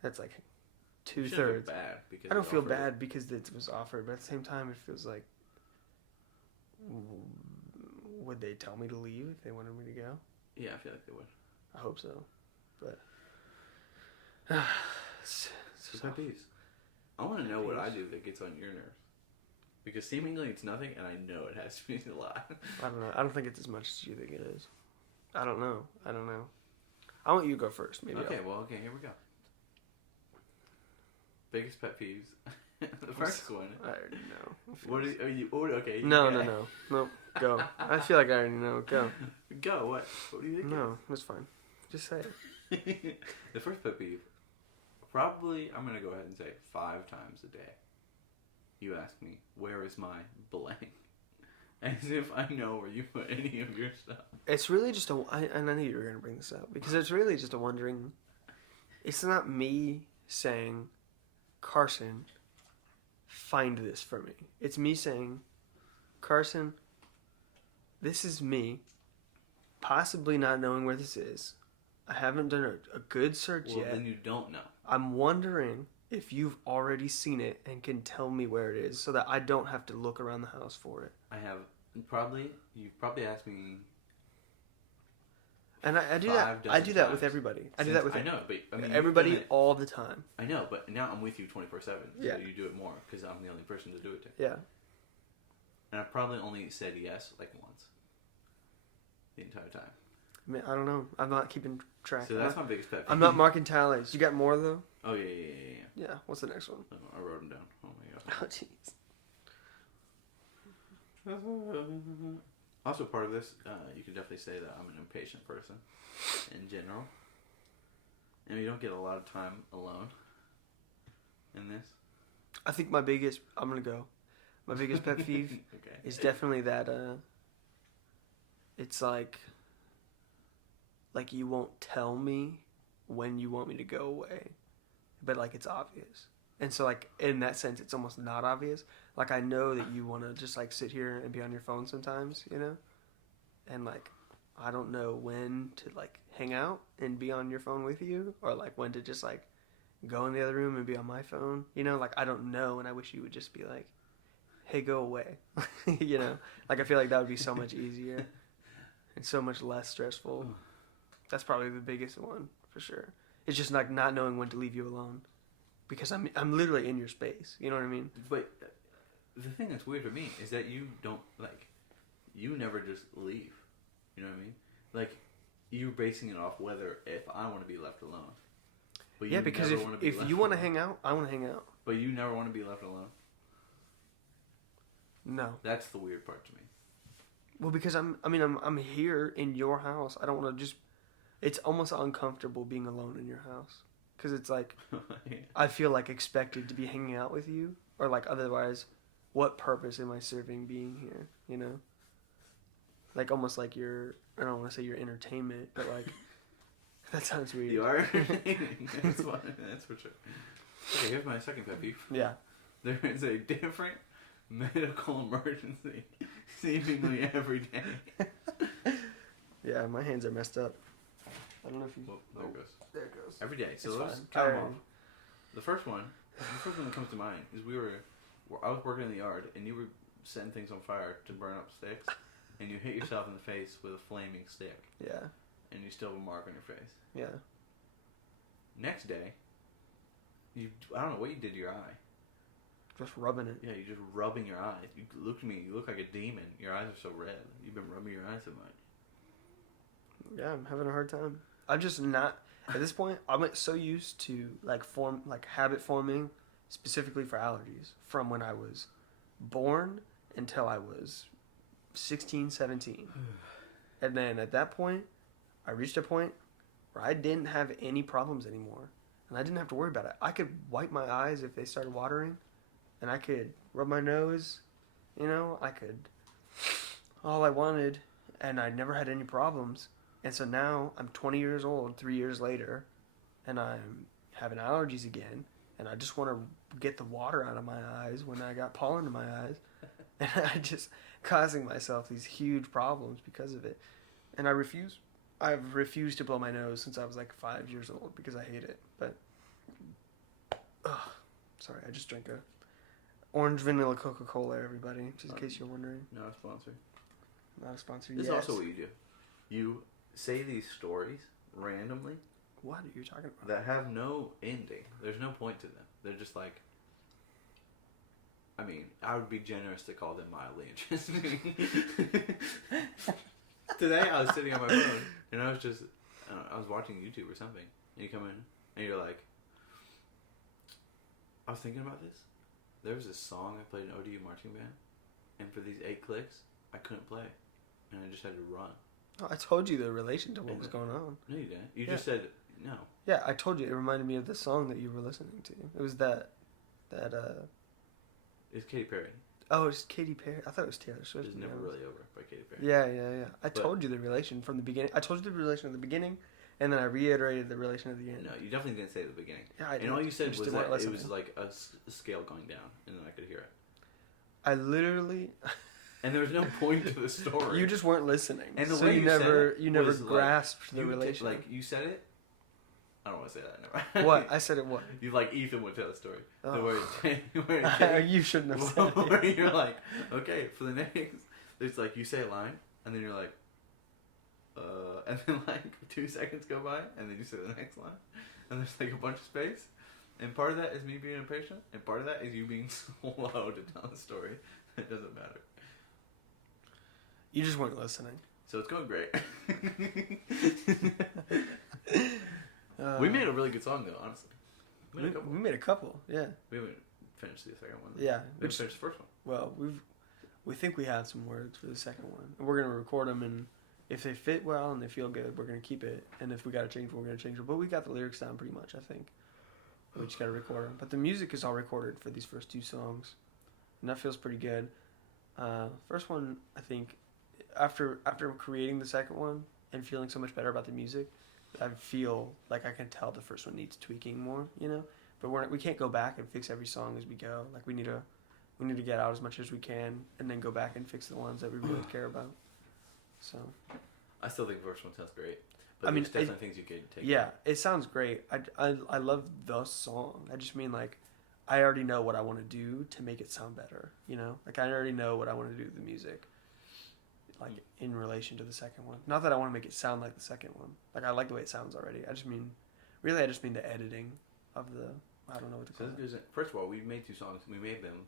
that's like You shouldn't feel 2/3. bad because I don't you feel offered it. bad because it was offered, but at the same time, it feels like would they tell me to leave if they wanted me to go? Yeah, I feel like they would. I hope so, but. So pet peeves. I want to know what I do that gets on your nerves. Because seemingly it's nothing, and I know it has to be a lot. I don't know. I don't think it's as much as you think it is. I don't know. I want you to go first. Maybe. Okay, here we go. Biggest pet peeves. The first one. I already know. What are you? Okay. No. Go. I feel like I already know. Go. Go. What? What do you think? No, it's fine. Just say it. The first pet peeve. Probably, I'm gonna go ahead and say 5 times a day. you ask me, where is my blank? As if I know where you put any of your stuff. It's really just and I knew you were going to bring this up, because it's really just a wondering. It's not me saying, Carson, find this for me. It's me saying, Carson, this is me, possibly not knowing where this is. I haven't done a good search yet. Well, then you don't know. I'm wondering if you've already seen it and can tell me where it is, so that I don't have to look around the house for it. I have you've probably asked me. And I do that. I do that with everybody. I do that with. I know, but I mean, everybody all the time. I know, but now I'm with you 24/7. So yeah. You do it more because I'm the only person to do it to. Yeah. And I've probably only said yes like once. The entire time. I mean, I don't know. I'm not keeping track. So that's my biggest pet peeve. I'm not marking tallies. You got more though? Oh yeah. Yeah. What's the next one? Oh, I wrote them down. Oh my god. Oh jeez. Also, part of this, you could definitely say that I'm an impatient person in general. And you don't get a lot of time alone in this. I think my biggest pet peeve okay. is definitely that it's like you won't tell me when you want me to go away, but like it's obvious. And so like in that sense it's almost not obvious. Like I know that you want to just like sit here and be on your phone sometimes, you know? And like I don't know when to like hang out and be on your phone with you, or like when to just like go in the other room and be on my phone, you know? Like I don't know, and I wish you would just be like, hey, go away. You know? Like I feel like that would be so much easier and so much less stressful. That's probably the biggest one for sure. It's just like not knowing when to leave you alone, because I'm literally in your space. You know what I mean? But the thing that's weird for me is that you don't like, you never just leave. You know what I mean? Like you're basing it off whether if I want to be left alone. But yeah, because if you want to hang out, I want to hang out. But you never want to be left alone. No. That's the weird part to me. Well, because I'm here in your house. I don't want to just. It's almost uncomfortable being alone in your house, because it's like yeah. I feel like expected to be hanging out with you, or like otherwise, what purpose am I serving being here? You know, like almost like I don't want to say your entertainment, but like that sounds weird. You are entertaining. That's for sure. Okay, here's my second pet peeve. Yeah. There is a different medical emergency seemingly every day. Yeah, my hands are messed up. I don't know if you... Well, there it goes. There it goes. Every day. So it's let's fine. count them off. The first one that comes to mind is I was working in the yard, and you were setting things on fire to burn up sticks, and you hit yourself in the face with a flaming stick. Yeah. And you still have a mark on your face. Yeah. Next day, I don't know what you did to your eye. Just rubbing it. Yeah, you're just rubbing your eyes. You look at me, you look like a demon. Your eyes are so red. You've been rubbing your eyes so much. Yeah, I'm having a hard time. I'm just not at this point. I'm so used to habit forming, specifically for allergies, from when I was born until I was 16, 17. And then at that point, I reached a point where I didn't have any problems anymore, and I didn't have to worry about it. I could wipe my eyes if they started watering, and I could rub my nose. You know, I could all I wanted, and I never had any problems. And so now I'm 20 years old, 3 years later, and I'm having allergies again, and I just want to get the water out of my eyes when I got pollen in my eyes, and I just causing myself these huge problems because of it. And I've refused to blow my nose since I was like 5 years old because I hate it. But, sorry, I just drank a orange vanilla Coca-Cola, everybody, just in case you're wondering. Not a sponsor. Not a sponsor. This yet. is also what you do. You say these stories randomly. What are you talking about? That have no ending. There's no point to them. They're just like, I mean, I would be generous to call them mildly interesting. Today I was sitting on my phone and I was watching YouTube or something, and you come in and you're like, I was thinking about this. There was this song I played in ODU marching band, and for these 8 clicks I couldn't play, and I just had to run. Oh, I told you the relation to what was going on. No, you didn't. You just said no. Yeah, I told you. It reminded me of the song that you were listening to. It was that. It's Katy Perry. Oh, it's Katy Perry. I thought it was Taylor Swift. It's Never Really Over by Katy Perry. Yeah. I told you the relation from the beginning. I told you the relation at the beginning, and then I reiterated the relation at the end. No, you definitely didn't say it at the beginning. Yeah, I did. And all you said was that listening. it was like a scale going down, and then I could hear it. I literally. And there was no point to the story. You just weren't listening. And the so way you never was grasped like, the relation. You said it. I don't want to say that. Never. What? I said it what? You like Ethan would tell the story. Oh. Where You shouldn't have said it. where you're like, okay, for the next, it's like you say a line, and then you're like, and then like 2 seconds go by, and then you say the next line, and there's like a bunch of space, and part of that is me being impatient, and part of that is you being slow to tell the story. It doesn't matter. You just weren't listening. So it's going great. We made a really good song though, honestly. We made a couple, yeah. We haven't finished the second one. Yeah. We haven't finished the first one. Well, we think we have some words for the second one. And we're going to record them, and if they fit well and they feel good, we're going to keep it. And if we got to change it, we're going to change it. But we got the lyrics down pretty much, I think. We just got to record them. But the music is all recorded for these first 2 songs. And that feels pretty good. First one, I think, after creating the second one and feeling so much better about the music, I feel like I can tell the first one needs tweaking more, you know. But we can't go back and fix every song as we go. Like we need to get out as much as we can, and then go back and fix the ones that we really care about. So, I still think the first one sounds great. But I mean, there's definitely things you could take. Yeah, it sounds great. I love the song. I just mean like, I already know what I want to do to make it sound better. You know, like I already know what I want to do with the music. Like in relation to the second one. Not that I want to make it sound like the second one. Like I like the way it sounds already. I just mean the editing of the. I don't know what to call it. First of all, we made 2 songs. We made them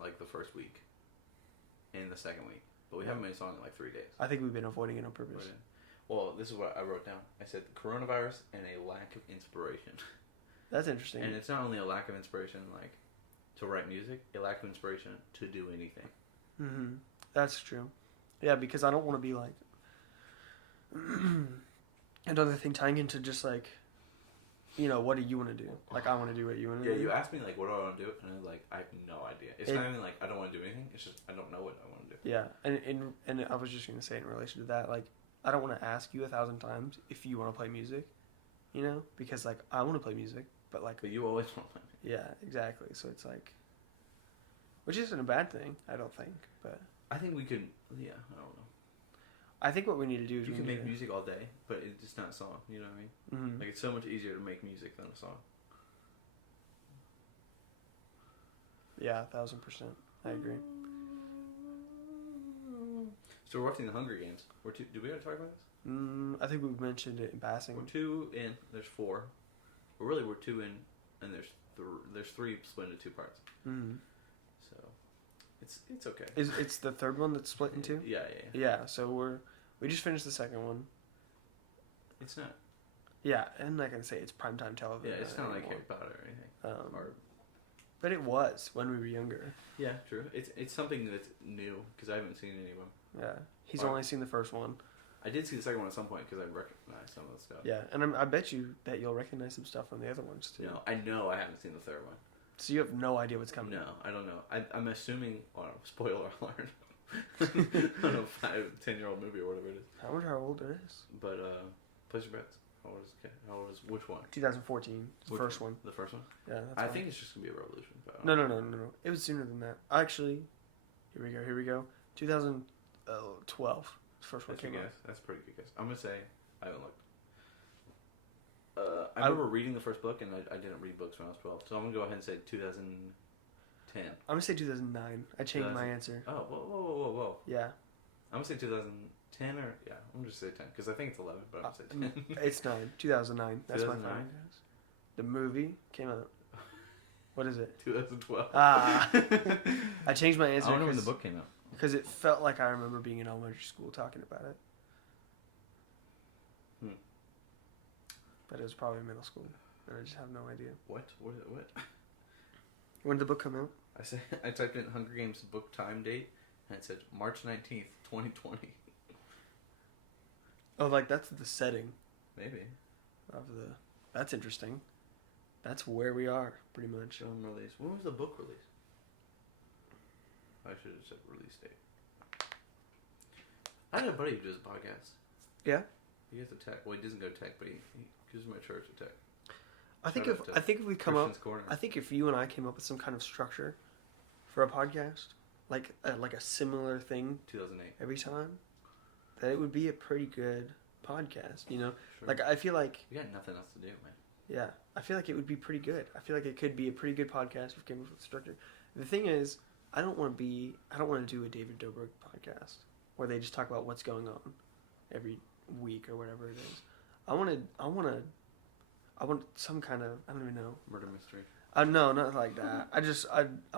like the first week and the second week, but we haven't made a song in like 3 days. I think we've been avoiding it on purpose. Well, this is what I wrote down. I said coronavirus and a lack of inspiration. That's interesting. And it's not only a lack of inspiration like to write music, a lack of inspiration to do anything. Mm-hmm. That's true. Yeah, because I don't want to be like another thing tying into just like, you know, what do you want to do? Like I want to do what you want to do. Yeah, you asked me like what do I want to do, and I was like I have no idea. It's not even like I don't want to do anything. It's just I don't know what I want to do. Yeah, and I was just gonna say in relation to that, like I don't want to ask you 1,000 times if you want to play music, you know, because like I want to play music, but you always want to play music. Yeah, exactly. So it's like, which isn't a bad thing, I don't think, but. I think we could, I don't know. I think what we need to do is you can make music all day, but it's just not a song, you know what I mean? Mm-hmm. Like it's so much easier to make music than a song. Yeah, 1,000%. I agree. So we're watching the Hunger Games. Did we ever talk about this? I think we've mentioned it in passing. We're 2 in. There's 4. Well, really, we're 2 in, and there's 3 split into 2 parts. Mm-hmm. So it's okay. It's the third one that's split in 2? Yeah. Yeah. So we just finished the second one. It's not. Yeah, I'm not gonna say it's primetime television. Yeah, it's not like Harry Potter or anything. But it was when we were younger. Yeah, true. It's something that's new because I haven't seen any of them. Yeah, he's only seen the first one. I did see the second one at some point because I recognize some of the stuff. Yeah, and I bet you that you'll recognize some stuff from the other ones too. No, I know I haven't seen the third one. So you have no idea what's coming. No, I don't know. I'm assuming. Oh, spoiler alert. I don't know, 5-10-year-old movie or whatever it is. I wonder how old it is. But place your bets. How old is which one? 2014. The first one. The first one? Yeah. I think it's just gonna be a revolution. But No. It was sooner than that. Actually, here we go. 2012. The first one came out. That's a pretty good guess. I'm gonna say I haven't looked. I remember reading the first book, and I didn't read books when I was 12, so I'm gonna go ahead and say 2010. I'm gonna say 2009. I changed my answer. Oh, whoa. Yeah. I'm gonna say 2010 or I'm just say 10 because I think it's 11, but I'm gonna say 10. It's 9. 2009. That's 2009? my final guess. The movie came out. What is it? 2012. I changed my answer. I don't know when the book came out. Because it felt like I remember being in elementary school talking about it. But it was probably middle school, and I just have no idea. What? When did the book come out? I typed in Hunger Games book time date, and it said March 19th, 2020. Oh, like that's the setting. Maybe. That's interesting. That's where we are, pretty much. Film release. When was the book released? I should have said release date. I had a buddy who does a podcast. Yeah? He has a tech. Well, he doesn't go tech, but he gives my church a tech. I think if we come up, I think if you and I came up with some kind of structure for a podcast, like a similar thing 2008 every time, that it would be a pretty good podcast. You know, Sure. like I feel like we got nothing else to do, man. yeah, I feel like it would be pretty good. I feel like it could be a pretty good podcast if we came up with a structure. The thing is, I don't want to do a David Dobrik podcast where they just talk about what's going on every week or whatever it is. I want some kind of, I don't even know. Murder mystery. No, not like that. I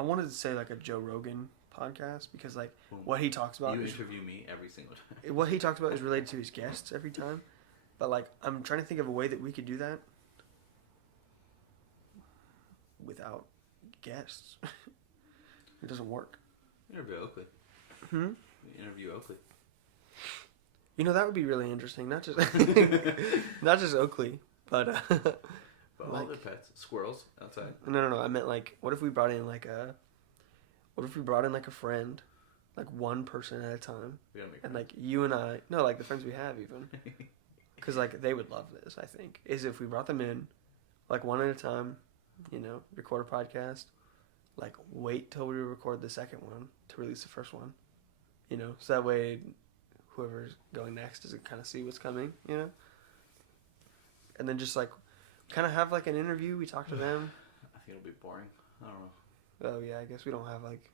wanted to say like a Joe Rogan podcast because like what he talks about. You interview me every single time. What he talks about is related to his guests every time. But like I'm trying to think of a way that we could do that without guests. It doesn't work. Interview Oakley. Interview Oakley. You know, that would be really interesting. Not just not just Oakley, but all like, their pets, squirrels outside. No. I meant like, what if we brought in like a friend, like one person at a time, and like you and I, no, like the friends we have even, because like they would love this. I think is if we brought them in, like one at a time, you know, record a podcast, like wait till we record the second one to release the first one, you know, so that way whoever's going next doesn't kind of see what's coming, you know, and then just like kind of have like an interview. We talk to them. I think it'll be boring. I don't know. Oh yeah, I guess we don't have like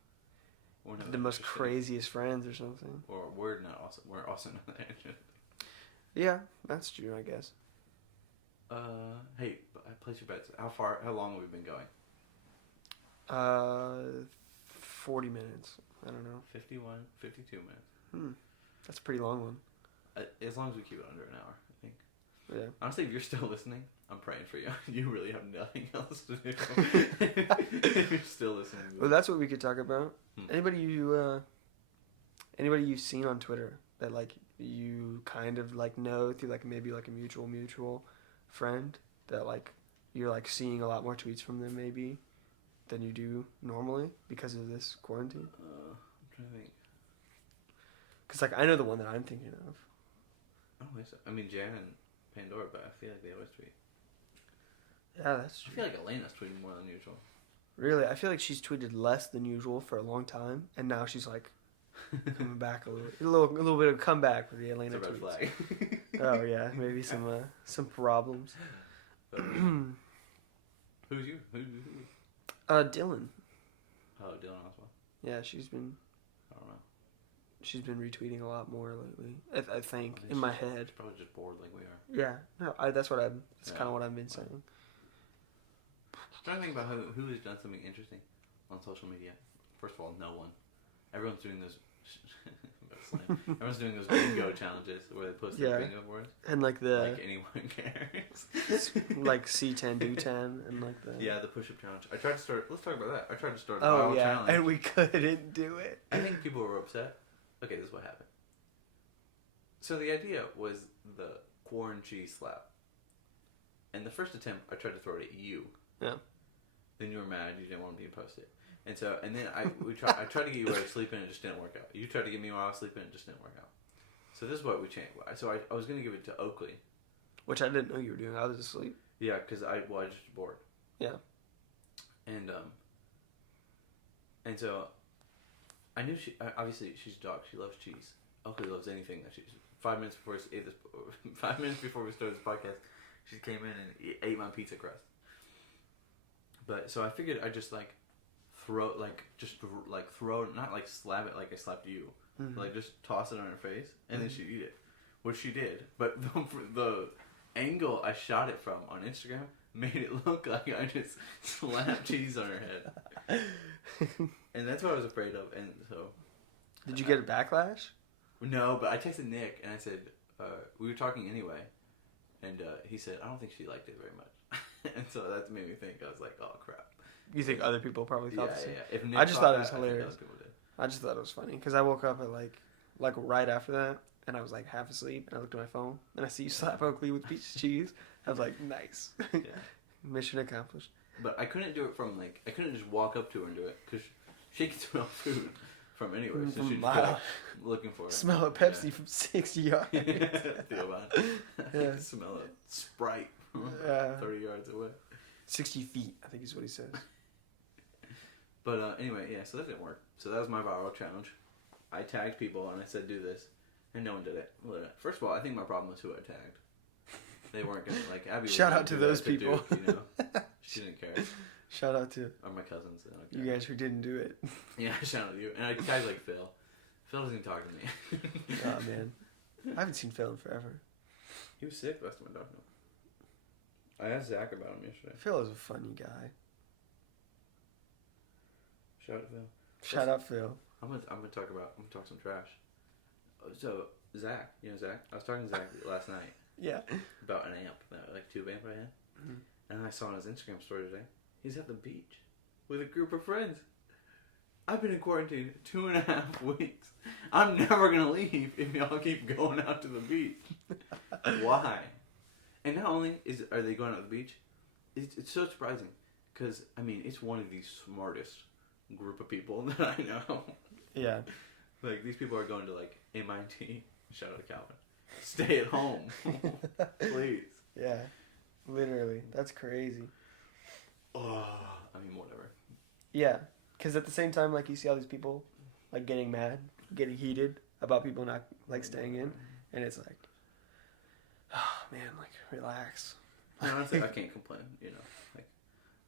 the most craziest friends or something. Or we're not awesome. We're also not that interesting. Yeah, that's true, I guess. Hey, place your bets. How long have we been going? 40 minutes. I don't know. 51, 52 minutes. That's a pretty long one. As long as we keep it under an hour, I think. Yeah. Honestly, if you're still listening, I'm praying for you. You really have nothing else to do. If you're still listening. Well, that's what we could talk about. Anybody you've seen on Twitter that like you kind of like know through like maybe like a mutual friend that like you're like seeing a lot more tweets from them maybe than you do normally because of this quarantine? I'm trying to think. Because like I know the one that I'm thinking of. I don't think so. I mean, Jan and Pandora, but I feel like they always tweet. Yeah, that's true. I feel like Alaina's tweeting more than usual. Really? I feel like she's tweeted less than usual for a long time, and now she's like coming back a little bit of comeback with the Alaina It's a red tweets. flag. Oh yeah, maybe some problems. Who's you? Who? Dylan. Oh, Dylan Oswald. Yeah, she's been I don't know. She's been retweeting a lot more lately. I think in my head. She's probably just bored like we are. Yeah, no, that's kind of what I've been saying. I'm trying to think about who has done something interesting on social media. First of all, no one. Everyone's doing those. Everyone's doing those bingo challenges where they post their bingo words. And like like anyone cares. Like C10 do 10 and like the the push-up challenge. I tried to start. Let's talk about that. I tried to start a viral challenge. And we couldn't do it. I think people were upset. Okay, this is what happened. So the idea was the quranCHEESE slap. And the first attempt, I tried to throw it at you. Yeah. Then you were mad. You didn't want me to post it. And then I tried to get you while I was sleeping. It just didn't work out. You tried to get me while I was sleeping. It just didn't work out. So this is what we changed. So I was going to give it to Oakley. Which I didn't know you were doing. I was asleep. Yeah, because I was just bored. Yeah. And so I knew obviously she's a dog. She loves cheese. Oakley loves anything that she's. 5 minutes before we ate this, 5 minutes before we started this podcast, she came in and ate my pizza crust. But so I figured I'd just throw, not like slap it like I slapped you, but like just toss it on her face and then she'd eat it, which she did. But the angle I shot it from on Instagram made it look like I just slapped cheese on her head, and that's what I was afraid of. And so, did you get a backlash? No, but I texted Nick and I said, we were talking anyway, and he said, I don't think she liked it very much. And so that made me think, I was like, oh crap. You think other people probably thought the same? Yeah. If Nick I just thought it was I think hilarious. other people did. I just thought it was funny because I woke up at like right after that and I was like half asleep and I looked at my phone and I see you slap Oakley with piece of cheese. I was like, nice. Yeah. Mission accomplished. But I couldn't do it from I couldn't just walk up to her and do it because she could smell food. from anywhere. So From she'd be mile. like, looking for it. Smell a Pepsi from 60 yards. Feel bad. Yeah. Smell a Sprite from Yeah. 30 yards away. 60 feet, I think is what he says. But anyway, yeah, so that didn't work. So that was my viral challenge. I tagged people and I said, do this. And no one did it. First of all, I think my problem was who I tagged. They weren't going to, like, Abby was Shout gonna out to do those that to people. Duke, you know? She didn't care. Shout out to Or my cousins. They don't you care. guys who didn't do it. Yeah, shout out to you. And I tagged, like, Phil. Phil doesn't even talk to me. Oh, man. I haven't seen Phil in forever. He was sick last time I talked to him. I asked Zach about him yesterday. Phil is a funny guy. Shout out to Phil. Shout out Phil. I'm gonna talk some trash. So Zach, you know Zach? I was talking to Zach last night Yeah. about an amp, like tube amp I had, and I saw on his Instagram story today. He's at the beach with a group of friends. I've been in quarantine 2.5 weeks. I'm never gonna leave if y'all keep going out to the beach. Why? And not only are they going out to the beach, it's so surprising because I mean it's one of the smartest group of people that I know. Yeah. Like these people are going to like MIT. Shout out to Calvin. Stay at home, please. Yeah. Literally. That's crazy. Oh, I mean whatever. Yeah. Because at the same time, like, you see all these people, like, getting mad, getting heated about people not, like, staying in. And it's like, oh, man, like, relax. And honestly, I can't complain, you know.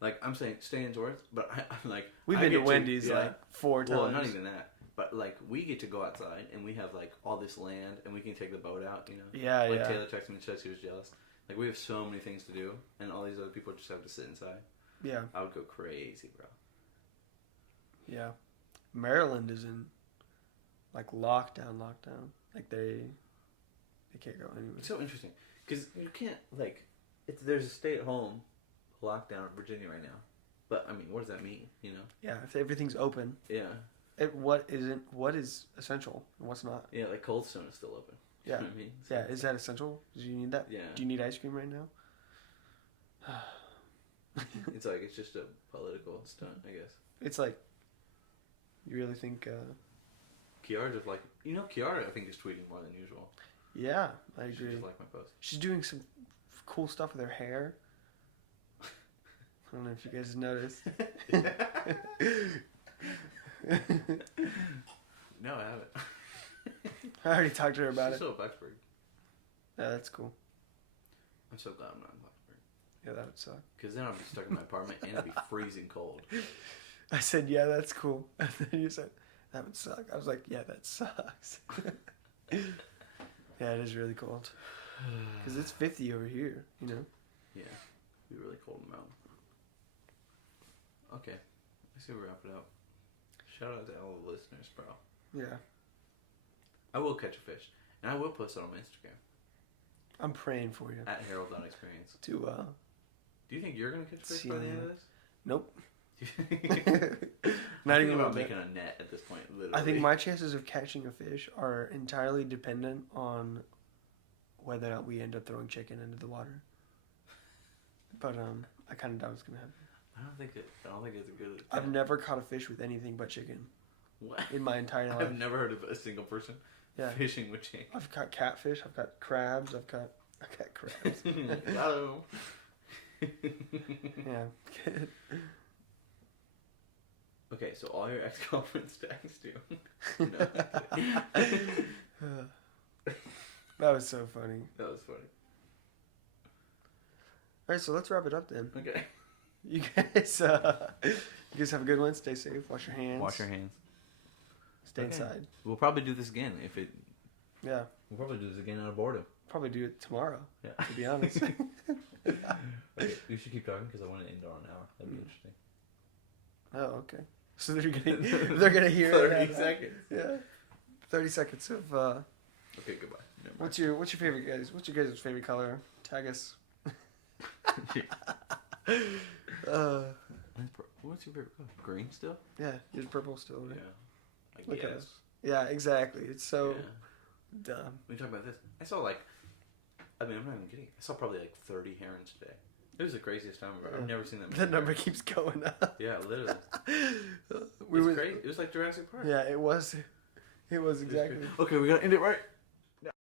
Like I'm saying, stay indoors, but I'm like... We've I been to get Wendy's, yeah. like, 4 times. Well, not even that. But, like, we get to go outside, and we have, like, all this land, and we can take the boat out, you know? Yeah, like, yeah. Taylor texted me and said she was jealous. Like, we have so many things to do, and all these other people just have to sit inside. Yeah. I would go crazy, bro. Yeah. Maryland is in, like, lockdown. Like, they can't go anywhere. It's so interesting, because you can't, like... There's a stay-at-home lockdown in Virginia right now. But, I mean, what does that mean, you know? Yeah, if everything's open. Yeah. What is essential and what's not? Yeah, like Cold Stone is still open. Yeah. You know what I mean? So Yeah, is that essential? Do you need that? Yeah. Do you need ice cream right now? It's like, it's just a political stunt, I guess. It's like, you really think... Kiara just like... You know, Kiara, I think, is tweeting more than usual. Yeah, I She agree. just liked my post. She's doing some cool stuff with her hair. I don't know if you guys noticed. No, I haven't. I already talked to her about She's it. still at Blacksburg. Yeah, that's cool. I'm so glad I'm not in Blacksburg. Yeah, that would suck. Because then I'd be stuck in my apartment and it'd be freezing cold. I said, yeah, that's cool. And then you said, that would suck. I was like, yeah, that sucks. Yeah, it is really cold. Because it's 50 over here, you know? Yeah, it'd be really cold in the mountain. Okay, let's see, we'll wrap it up. Shout out to all the listeners, bro. Yeah. I will catch a fish. And I will post it on my Instagram. I'm praying for you. At Harold.experience. To, Do you think you're going to catch a fish by the end of this? Nope. Not Not even even about a making a net at this point, literally. I think my chances of catching a fish are entirely dependent on whether or not we end up throwing chicken into the water. But I kind of doubt it's gonna happen. I don't think it's a good... I've never caught a fish with anything but chicken. What? In my entire life. I've never heard of a single person fishing with chicken. I've caught catfish. I've got crabs. I've got crabs. Hello. Yeah. Okay, so all your ex-girlfriends text you. No. That was so funny. That was funny. All right, so let's wrap it up then. Okay. You guys have a good one. Stay safe. Wash your hands. Wash your hands. Stay inside. We'll probably do this again if it... Yeah. We'll probably do this again out of boredom. Probably do it tomorrow. Yeah. To be honest. Okay, we should keep talking because I want to end on an hour. That'd be interesting. Oh, okay. So they're gonna hear 30 seconds. Yeah. 30 seconds of Okay, goodbye. Never mind. what's your favorite guys? What's your guys' favorite color? Tag us. What's your favorite color? Green still? Yeah, it's purple still, right? Yeah. Look at guess. us. Yeah, exactly. It's so Yeah. dumb. We talk about this. I saw I'm not even kidding. I saw probably like 30 herons today. It was the craziest time ever. I've never seen that. The number keeps going up. Yeah, literally. It's crazy. It was like Jurassic Park. Yeah, it was. It was exactly. Okay, we gotta end it right.